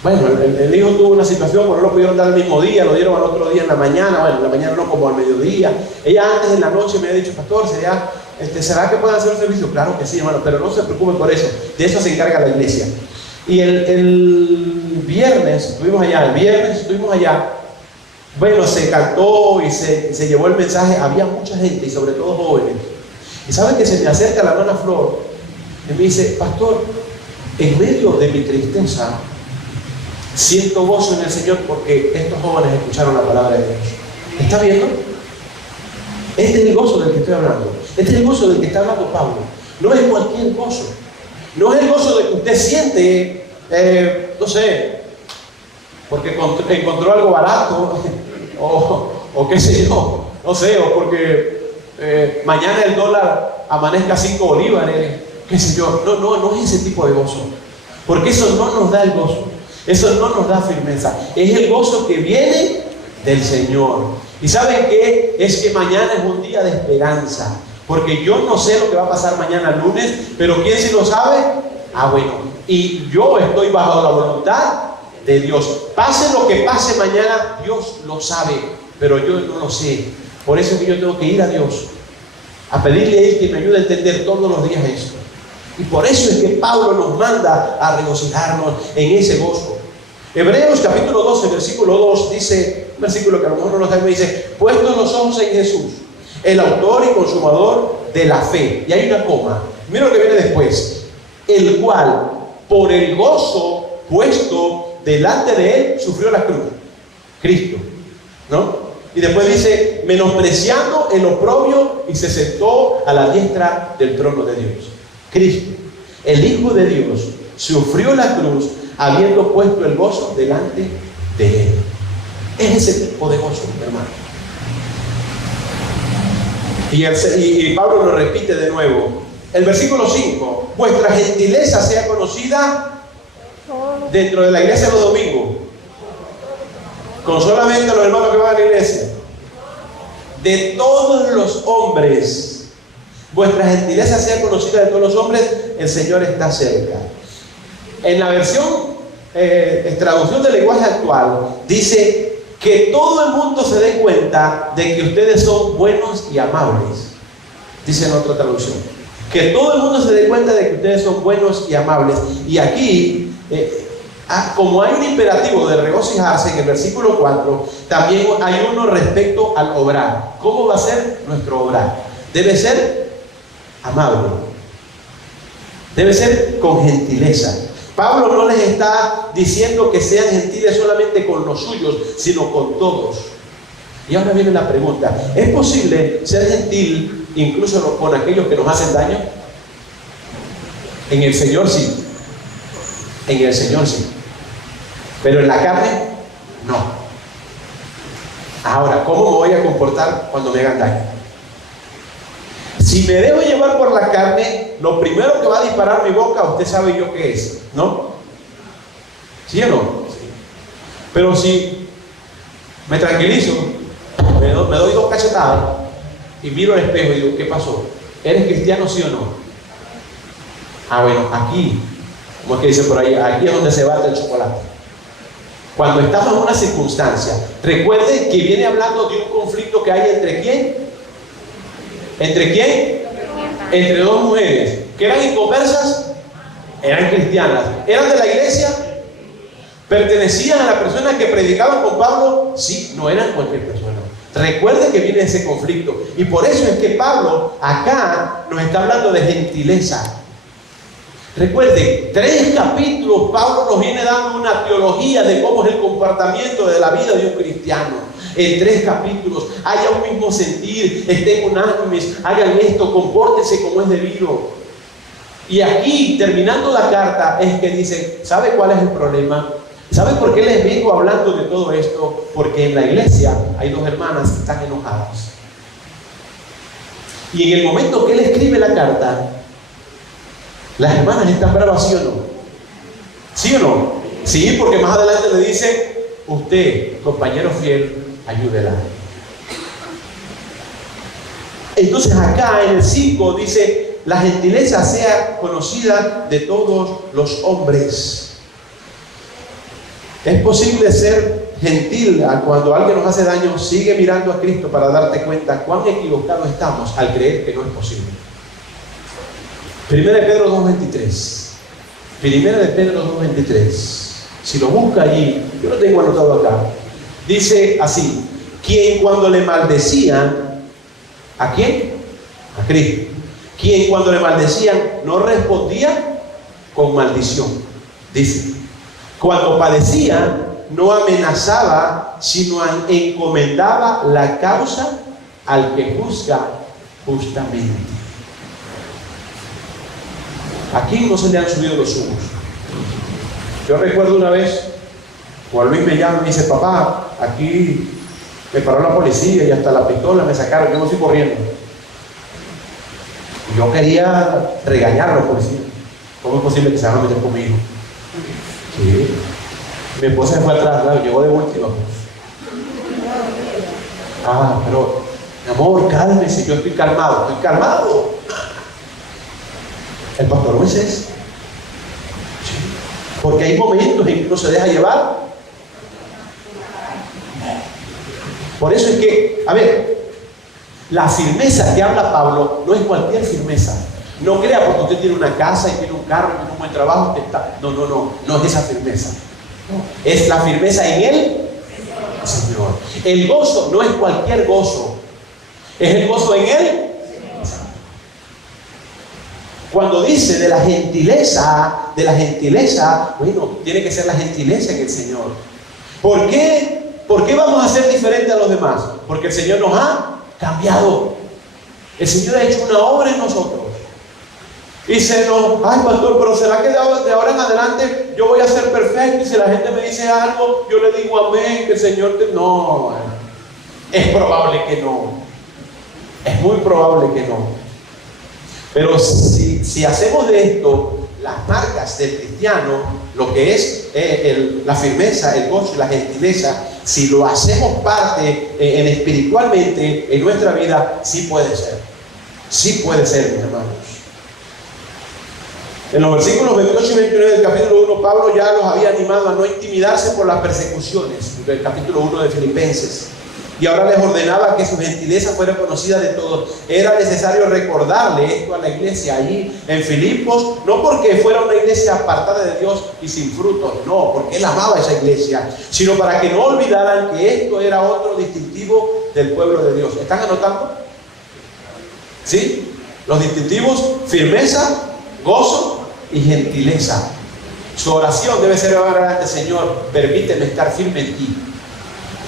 bueno, el hijo tuvo una situación, no lo pudieron dar el mismo día, lo dieron al otro día en la mañana, bueno, en la mañana no, como al mediodía. Ella antes en la noche me había dicho: pastor, ¿será que pueden hacer un servicio? Claro que sí, hermano, pero no se preocupe por eso, de eso se encarga la iglesia. Y el viernes estuvimos allá. Bueno, se cantó y se llevó el mensaje. Había mucha gente y sobre todo jóvenes. Y saben que se me acerca la hermana Flor y me dice: pastor, en medio de mi tristeza siento gozo en el Señor porque estos jóvenes escucharon la palabra de Dios. ¿Está viendo? Este es el gozo del que estoy hablando. Este es el gozo del que está hablando Pablo. No es cualquier gozo. No es el gozo de que usted siente, no sé, porque encontró algo barato, o qué sé yo, no sé, o porque mañana el dólar amanezca 5 bolívares, qué sé yo. No es ese tipo de gozo. Porque eso no nos da el gozo. Eso no nos da firmeza. Es el gozo que viene del Señor. ¿Y saben qué? Es que mañana es un día de esperanza. Porque yo no sé lo que va a pasar mañana lunes, pero ¿quién sí lo sabe? Bueno. Y yo estoy bajo la voluntad de Dios. Pase lo que pase mañana, Dios lo sabe, pero yo no lo sé. Por eso es que yo tengo que ir a Dios, a pedirle a Él que me ayude a entender todos los días esto. Y por eso es que Pablo nos manda a regocijarnos en ese gozo. Hebreos capítulo 12, versículo 2 dice, un versículo que a lo mejor no lo sabe, dice: puestos los ojos en Jesús, el autor y consumador de la fe. Y hay una coma. Mira lo que viene después. El cual, por el gozo puesto delante de él, sufrió la cruz. Cristo, ¿no? Y después dice: menospreciando el oprobio, y se sentó a la diestra del trono de Dios. Cristo, el Hijo de Dios, sufrió la cruz habiendo puesto el gozo delante de él. Es ese tipo de gozo, hermano. Y Pablo lo repite de nuevo. El versículo 5: vuestra gentileza sea conocida dentro de la iglesia los domingos, con solamente los hermanos que van a la iglesia, de todos los hombres. Vuestra gentileza sea conocida de todos los hombres, el Señor está cerca. En la versión traducción del lenguaje actual dice: que todo el mundo se dé cuenta de que ustedes son buenos y amables. Dice en otra traducción: que todo el mundo se dé cuenta de que ustedes son buenos y amables. Y aquí, como hay un imperativo de regocijarse en el versículo 4, también hay uno respecto al obrar. ¿Cómo va a ser nuestro obrar? Debe ser amable, debe ser con gentileza. Pablo no les está diciendo que sean gentiles solamente con los suyos, sino con todos. Y ahora viene la pregunta: ¿es posible ser gentil incluso con aquellos que nos hacen daño? En el Señor sí. En el Señor sí. Pero en la carne, no. Ahora, ¿cómo me voy a comportar cuando me hagan daño? Si me dejo llevar por la carne, lo primero que va a disparar mi boca, usted sabe yo qué es, ¿no? ¿Sí o no? Sí. Pero si me tranquilizo, me doy 2 cachetadas y miro al espejo y digo: ¿qué pasó? ¿Eres cristiano, sí o no? Bueno, aquí, como es que dice por ahí, aquí es donde se bate el chocolate. Cuando estamos en una circunstancia, recuerde que viene hablando de un conflicto que hay entre ¿quién? ¿Entre quién? Entre 2 mujeres que eran inconversas, eran cristianas, eran de la iglesia, pertenecían a la persona que predicaban con Pablo. Sí, no eran cualquier persona. Recuerden que viene ese conflicto, y por eso es que Pablo acá nos está hablando de gentileza. Recuerden, 3 capítulos Pablo nos viene dando una teología de cómo es el comportamiento de la vida de un cristiano. En 3 capítulos haya un mismo sentir, estén unánimes, hagan esto, compórtense como es debido. Y aquí, terminando la carta, es que dice: ¿sabe cuál es el problema? ¿Sabe por qué les vengo hablando de todo esto? Porque en la iglesia hay 2 hermanas que están enojadas. Y en el momento que él escribe la carta, las hermanas están bravas, ¿sí o no? ¿Sí o no? Sí, porque más adelante le dice: usted, compañero fiel, ayúdela. Entonces acá en el 5 dice: la gentileza sea conocida de todos los hombres. Es posible ser gentil cuando alguien nos hace daño. Sigue mirando a Cristo para darte cuenta cuán equivocados estamos al creer que no es posible. 1 Pedro 2:23. Primera de Pedro 2:23. Si lo busca allí, yo lo tengo anotado acá. Dice así: quien cuando le maldecían, ¿a quién? A Cristo. Quien cuando le maldecían no respondía con maldición. Dice, cuando padecía no amenazaba, sino encomendaba la causa al que juzga justamente. ¿A quién no se le han subido los humos? Yo recuerdo una vez, Juan Luis me llama y me dice: papá, aquí me paró la policía y hasta la pistola me sacaron, yo no fui corriendo. Y yo quería regañar a los policías. ¿Cómo es posible que se van a meter conmigo? Sí. Mi esposa se fue atrás, claro, llegó de última. Pero, mi amor, cálmese, yo estoy calmado. Estoy calmado. El pastor Moisés. Sí. Porque hay momentos en que uno se deja llevar. Por eso es que, a ver, la firmeza que habla Pablo no es cualquier firmeza. No crea porque usted tiene una casa y tiene un carro y tiene un buen trabajo, usted está. No es esa firmeza. Es la firmeza en Él, Señor. El gozo no es cualquier gozo, es el gozo en Él. Cuando dice de la gentileza, bueno, tiene que ser la gentileza en el Señor. ¿Por qué? ¿Por qué vamos a ser diferentes a los demás? Porque el Señor nos ha cambiado. El Señor ha hecho una obra en nosotros. Y ay pastor, pero ¿será que de ahora en adelante yo voy a ser perfecto? Y si la gente me dice algo, yo le digo amén, que el Señor te... No, es probable que no. Es muy probable que no. Pero si hacemos de esto las marcas del cristiano, lo que es la firmeza, el gozo y la gentileza, si lo hacemos parte espiritualmente en nuestra vida, sí puede ser. Sí puede ser, mis hermanos. En los versículos 28 y 29 del capítulo 1, Pablo ya los había animado a no intimidarse por las persecuciones, del capítulo 1 de Filipenses. Y ahora les ordenaba que su gentileza fuera conocida de todos. Era necesario recordarle esto a la iglesia allí en Filipos, no porque fuera una iglesia apartada de Dios y sin frutos, no, porque él amaba esa iglesia, sino para que no olvidaran que esto era otro distintivo del pueblo de Dios. ¿Están anotando? ¿Sí? Los distintivos: firmeza, gozo y gentileza. Su oración debe ser adelante: Señor, permíteme estar firme en ti.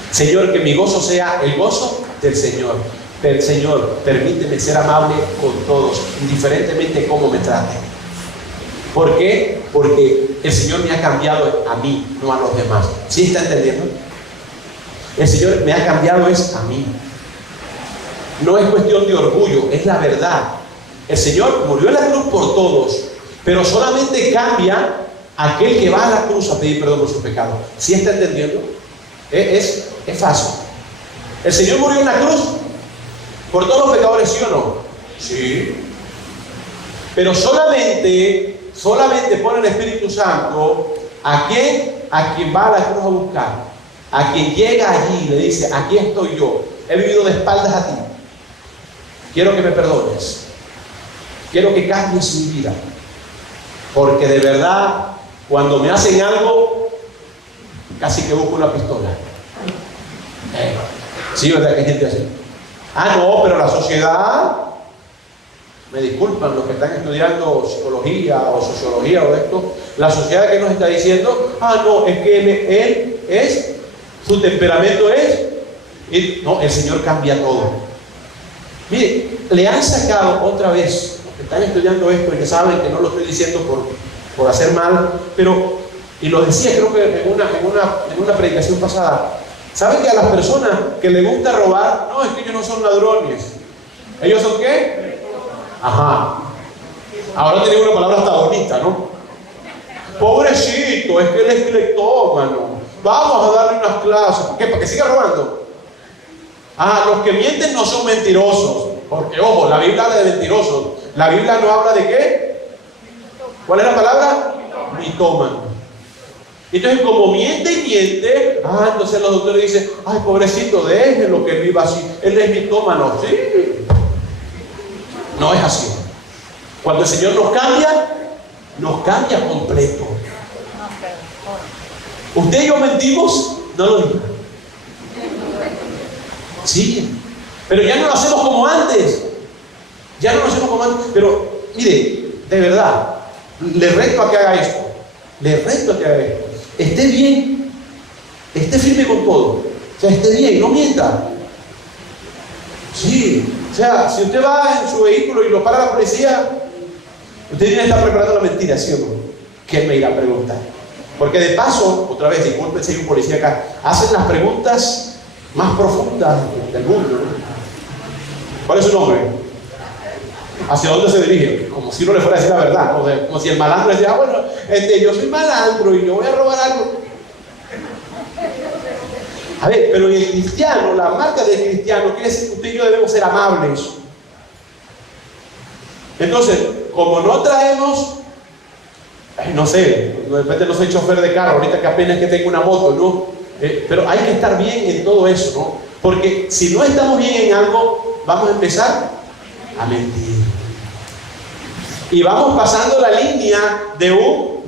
Señor, que mi gozo sea el gozo del Señor. Señor, permíteme ser amable con todos, indiferentemente cómo me traten. ¿Por qué? Porque el Señor me ha cambiado a mí, no a los demás. ¿Sí está entendiendo? El Señor me ha cambiado es a mí. No es cuestión de orgullo, es la verdad. El Señor murió en la cruz por todos, pero solamente cambia aquel que va a la cruz a pedir perdón por su pecado. ¿Sí está entendiendo? Es fácil. El Señor murió en la cruz por todos los pecadores, ¿sí o no? Sí. Pero solamente pone el Espíritu Santo a quien va a la cruz a buscar, a quien llega allí y le dice: aquí estoy yo, he vivido de espaldas a ti, quiero que me perdones, quiero que cambies mi vida, porque de verdad cuando me hacen algo casi que busco una pistola. Sí, ¿verdad que hay gente así? No, pero la sociedad, me disculpan los que están estudiando psicología o sociología o esto, la sociedad que nos está diciendo: no, es que él es, su temperamento es, no, el Señor cambia todo. Mire, le han sacado otra vez, los que están estudiando esto y que saben que no lo estoy diciendo por hacer mal, pero, y lo decía creo que en una predicación pasada, ¿saben que a las personas que les gusta robar, no, es que ellos no son ladrones? ¿Ellos son qué? Ajá. Ahora tienen una palabra hasta bonita, ¿no? Pobrecito, es que él es cleptómano. Vamos a darle unas clases. ¿Por qué? ¿Para que siga robando? Los que mienten no son mentirosos. Porque, ojo, la Biblia habla de mentirosos. La Biblia no habla de ¿qué? ¿Cuál es la palabra? Mitómano. Entonces, como miente y miente, entonces los doctores dicen: ay, pobrecito, déjenlo que viva así, él es mitómano. Sí. No es así. Cuando el Señor nos cambia, nos cambia completo. ¿Usted y yo mentimos? No lo diga. Sí, pero ya no lo hacemos como antes. Ya no lo hacemos como antes. Pero, mire, de verdad, le reto a que haga esto. Le reto a que haga esto. Esté bien, esté firme con todo. O sea, esté bien, no mienta. Sí, o sea, si usted va en su vehículo y lo para la policía, usted tiene que estar preparando la mentira, ¿sí o no? ¿Qué me irá a preguntar? Porque de paso, otra vez, disculpen si hay un policía acá, hacen las preguntas más profundas del mundo, ¿no? ¿Cuál es su nombre? ¿Hacia dónde se dirige? Como si no le fuera a decir la verdad, como si el malandro decía, bueno, yo soy malandro y yo voy a robar algo. A ver, pero el cristiano, la marca del cristiano quiere decir que usted y yo debemos ser amables. Entonces, como no traemos, no sé, de repente no soy chofer de carro, ahorita que apenas que tengo una moto, ¿no? Pero hay que estar bien en todo eso, ¿no? Porque si no estamos bien en algo, vamos a empezar a mentir. Y vamos pasando la línea de un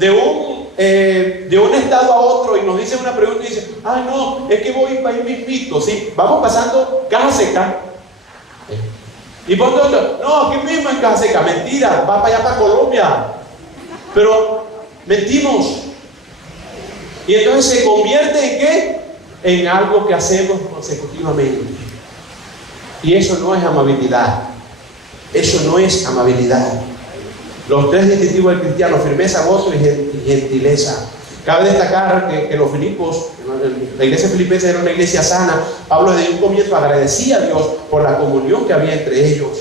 estado a otro y nos dicen una pregunta y dicen, ay no, es que voy para ir mismito, ¿sí? Vamos pasando Caja Seca. Y por otro, no, aquí mismo en Caja Seca, mentira, va para allá para Colombia. Pero mentimos. Y entonces se convierte en ¿qué? En algo que hacemos consecutivamente. Y eso no es amabilidad. Eso no es amabilidad. Los tres distintivos del cristiano: firmeza, gozo y gentileza. Cabe destacar que los Filipos, la iglesia filipense era una iglesia sana. Pablo desde un comienzo agradecía a Dios por la comunión que había entre ellos.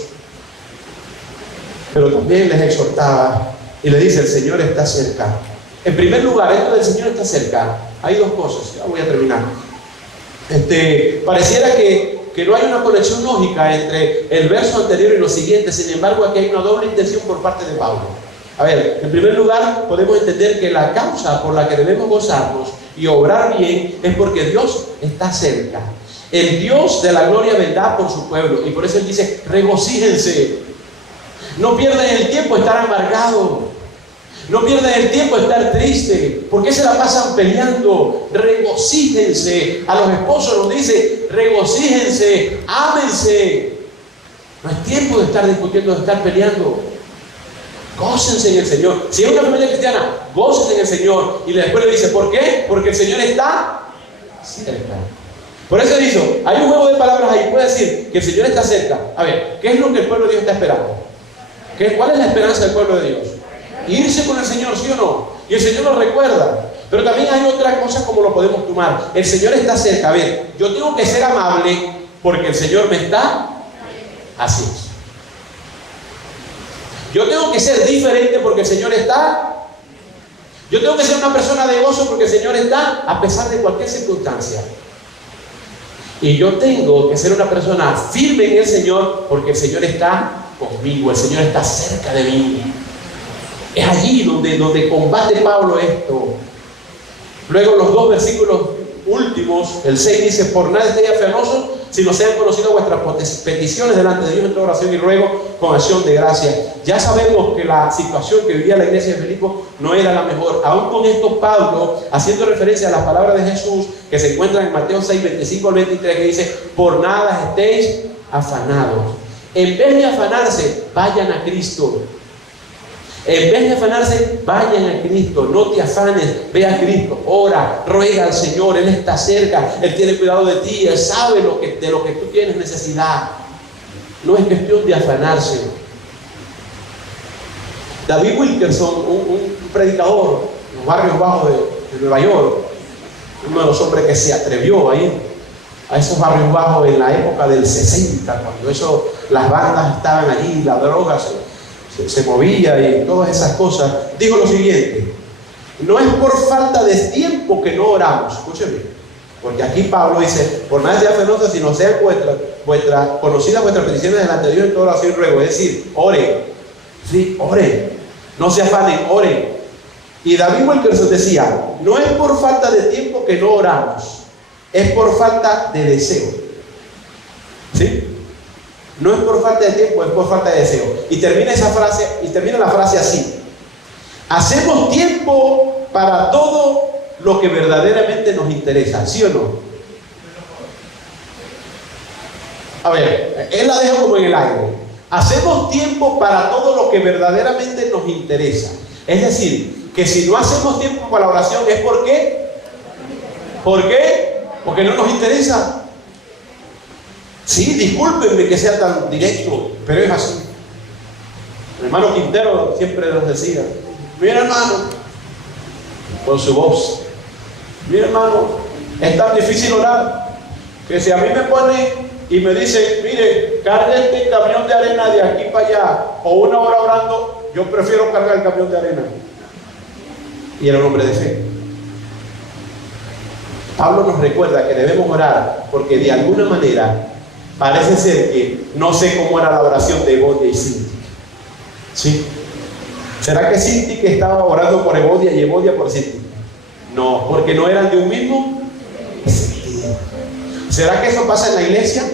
Pero también les exhortaba y le dice: el Señor está cerca. En primer lugar, esto del Señor está cerca. Hay dos cosas, ya voy a terminar. Pareciera que no hay una conexión lógica entre el verso anterior y lo siguiente. Sin embargo, aquí hay una doble intención por parte de Pablo. A ver, en primer lugar, podemos entender que la causa por la que debemos gozarnos y obrar bien es porque Dios está cerca. El Dios de la gloria vendrá por su pueblo, y por eso Él dice: regocíjense. No pierdan el tiempo de estar amargado. No pierdan el tiempo de estar triste. ¿Por qué se la pasan peleando? Regocíjense. A los esposos nos dice: regocíjense, ámense. No es tiempo de estar discutiendo, de estar peleando. Gócense en el Señor. Si es una familia cristiana, gócense en el Señor. Y después le dice: ¿por qué? Porque el Señor está cerca. Por eso dice, hay un juego de palabras ahí. Puede decir que el Señor está cerca. A ver, ¿qué es lo que el pueblo de Dios está esperando? ¿Cuál es la esperanza del pueblo de Dios? Irse con el Señor, ¿sí o no? Y el Señor lo recuerda. Pero también hay otra cosa como lo podemos tomar. El Señor está cerca. A ver, yo tengo que ser amable porque el Señor me está. Así es. Yo tengo que ser diferente porque el Señor está. Yo tengo que ser una persona de gozo porque el Señor está a pesar de cualquier circunstancia. Y yo tengo que ser una persona firme en el Señor porque el Señor está conmigo, el Señor está cerca de mí. Es allí donde combate Pablo esto. Luego los dos versículos últimos, el 6 dice: por nada estéis afanosos, sino sean conocidas vuestras peticiones delante de Dios en toda oración y ruego con acción de gracia. Ya sabemos que la situación que vivía la iglesia de Filipos no era la mejor. Aún con esto Pablo, haciendo referencia a las palabras de Jesús que se encuentran en Mateo 6, 25 al 23, que dice: por nada estéis afanados. En vez de afanarse, vayan a Cristo. En vez de afanarse, vayan a Cristo. No te afanes, ve a Cristo, ora, ruega al Señor. Él está cerca, Él tiene cuidado de ti, Él sabe de lo que tú tienes necesidad. No es cuestión de afanarse. David Wilkerson, un predicador en los barrios bajos de Nueva York, uno de los hombres que se atrevió a ir a esos barrios bajos en la época del 60, cuando las bandas estaban allí, la droga se movía y todas esas cosas, dijo lo siguiente: no es por falta de tiempo que no oramos. Escúcheme, porque aquí Pablo dice: por nada sea afanosos, sino sean conocidas vuestras peticiones delante de Dios en toda oración y ruego. Es decir, oren, sí, oren, no se afanen, oren. Y David Wilkerson decía: no es por falta de tiempo que no oramos, es por falta de deseo. ¿Sí? No es por falta de tiempo, es por falta de deseo. Y termina la frase así: Hacemos tiempo para todo lo que verdaderamente nos interesa, ¿sí o no? A ver, él la deja como en el aire. Hacemos tiempo para todo lo que verdaderamente nos interesa. Es decir, que si no hacemos tiempo para la oración es ¿por qué? ¿Por qué? Porque no nos interesa. Sí, discúlpenme que sea tan directo, pero es así. El hermano Quintero siempre nos decía, mira hermano, con su voz, mira hermano, es tan difícil orar, que si a mí me pone y me dice, mire, cargue este camión de arena de aquí para allá, o una hora orando, yo prefiero cargar el camión de arena. Y era un hombre de fe. Pablo nos recuerda que debemos orar, porque de alguna manera parece ser que no sé cómo era la oración de Evodia y Sinti. ¿Sí? ¿Será que Sinti que estaba orando por Evodia y Evodia por Sinti? No, porque no eran de un mismo sentido. ¿Será que eso pasa en la iglesia?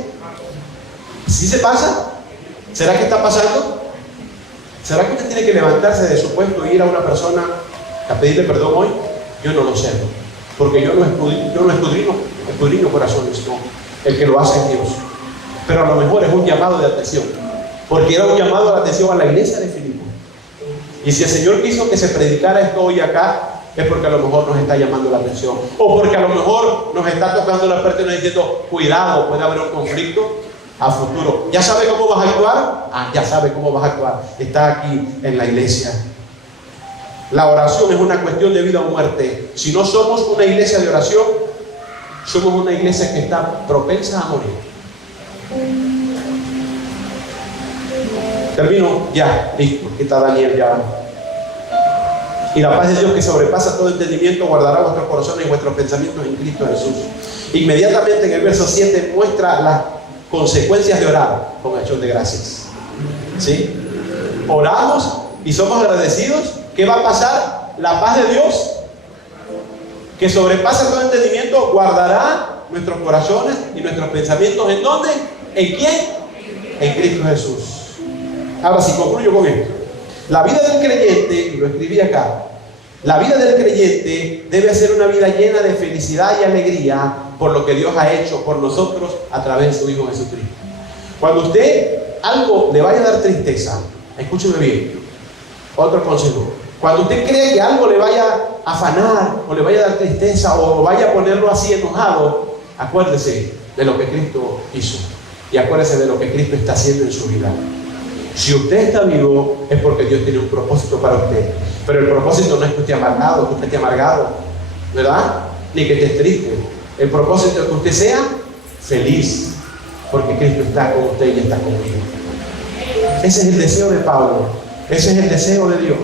¿Sí se pasa? ¿Será que está pasando? ¿Será que usted tiene que levantarse de su puesto e ir a una persona a pedirle perdón hoy? Yo no lo sé, porque yo no escudriño corazones, no. El que lo hace es Dios. Pero a lo mejor es un llamado de atención, porque era un llamado de atención a la iglesia de Filipos. Y si el Señor quiso que se predicara esto hoy acá, es porque a lo mejor nos está llamando la atención, o porque a lo mejor nos está tocando la puerta y nos diciendo, cuidado, puede haber un conflicto a futuro. ¿Ya sabe cómo vas a actuar? Ya sabe cómo vas a actuar. Está aquí en la iglesia. La oración es una cuestión de vida o muerte. Si no somos una iglesia de oración, somos una iglesia que está propensa a morir. Termino ya, listo. Aquí está Daniel ya. Y la paz de Dios que sobrepasa todo entendimiento guardará vuestros corazones y vuestros pensamientos en Cristo Jesús. Inmediatamente en el verso 7 muestra las consecuencias de orar con acción de gracias. ¿Sí? Oramos y somos agradecidos. ¿Qué va a pasar? La paz de Dios que sobrepasa todo entendimiento guardará nuestros corazones y nuestros pensamientos. ¿En dónde? ¿En quién? En Cristo Jesús. Ahora sí, concluyo con esto. La vida del creyente, y lo escribí acá, la vida del creyente debe ser una vida llena de felicidad y alegría por lo que Dios ha hecho por nosotros a través de su Hijo Jesucristo. Cuando usted algo le vaya a dar tristeza, escúcheme bien, otro consejo. Cuando usted cree que algo le vaya a afanar o le vaya a dar tristeza o vaya a ponerlo así enojado, acuérdese de lo que Cristo hizo y acuérdese de lo que Cristo está haciendo en su vida. Si usted está vivo es porque Dios tiene un propósito para usted, pero el propósito no es que usted amargado, que usted esté amargado, ¿verdad? Ni que esté triste. El propósito es que usted sea feliz, porque Cristo está con usted y está conmigo. Ese es el deseo de Pablo, ese es el deseo de Dios.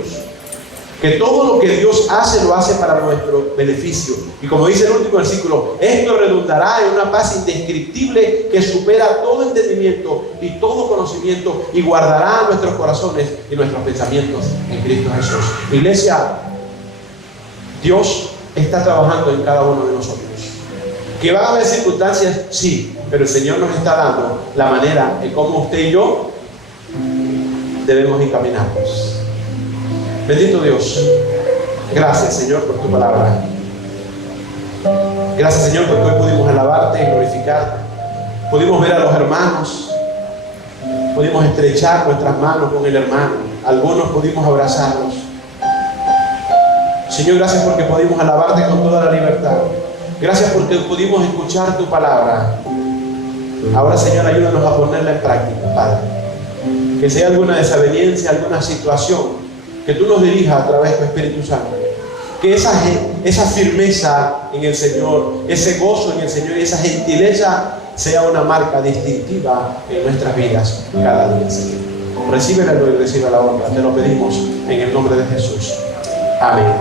Que todo lo que Dios hace, lo hace para nuestro beneficio. Y como dice el último versículo, esto redundará en una paz indescriptible que supera todo entendimiento y todo conocimiento y guardará nuestros corazones y nuestros pensamientos en Cristo Jesús. Iglesia, Dios está trabajando en cada uno de nosotros. ¿Que van a haber circunstancias? Sí, pero el Señor nos está dando la manera en cómo usted y yo debemos encaminarnos. Bendito Dios, gracias Señor por tu palabra. Gracias Señor porque hoy pudimos alabarte y glorificarte. Pudimos ver a los hermanos, pudimos estrechar nuestras manos con el hermano, algunos pudimos abrazarlos. Señor, gracias porque pudimos alabarte con toda la libertad. Gracias porque pudimos escuchar tu palabra. Ahora Señor, ayúdanos a ponerla en práctica, Padre. Que sea alguna desaveniencia, alguna situación, que tú nos dirijas a través de tu Espíritu Santo. Que esa firmeza en el Señor, ese gozo en el Señor y esa gentileza sea una marca distintiva en nuestras vidas cada día, Señor. Recibe la gloria y recibe la honra. Te lo pedimos en el nombre de Jesús. Amén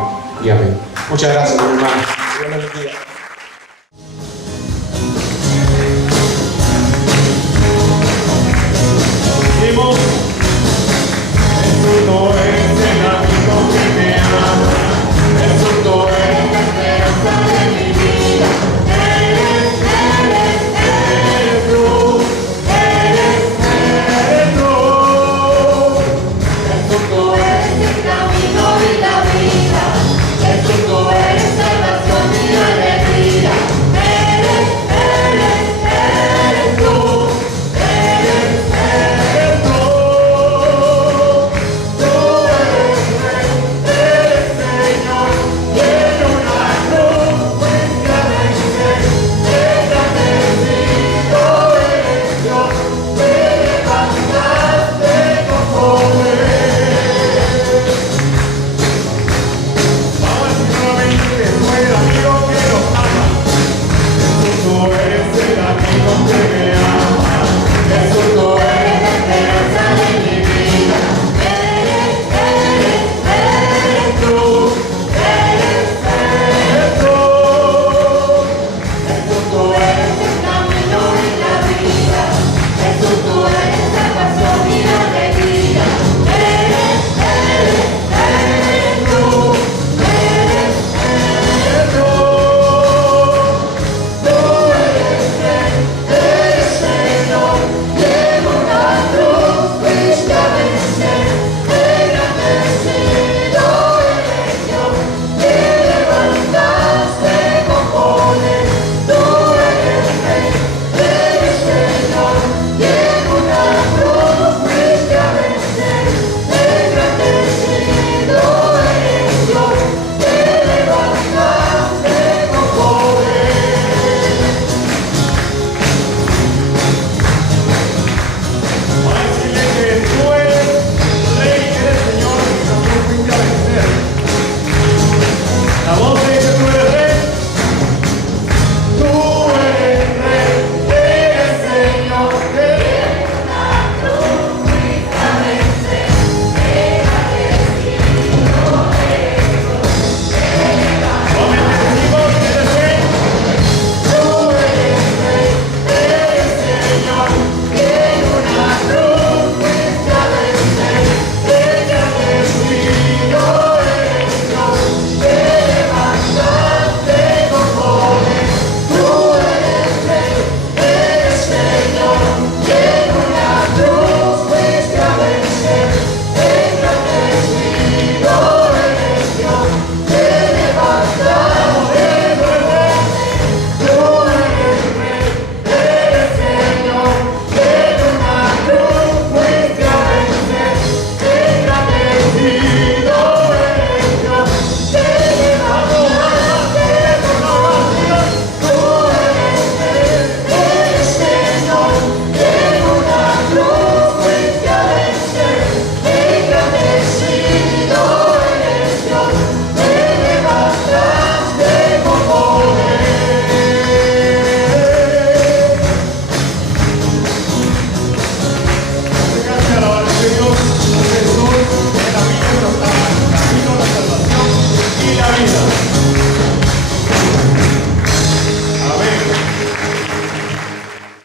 y amén. Muchas gracias, mi hermano. Dios les bendiga.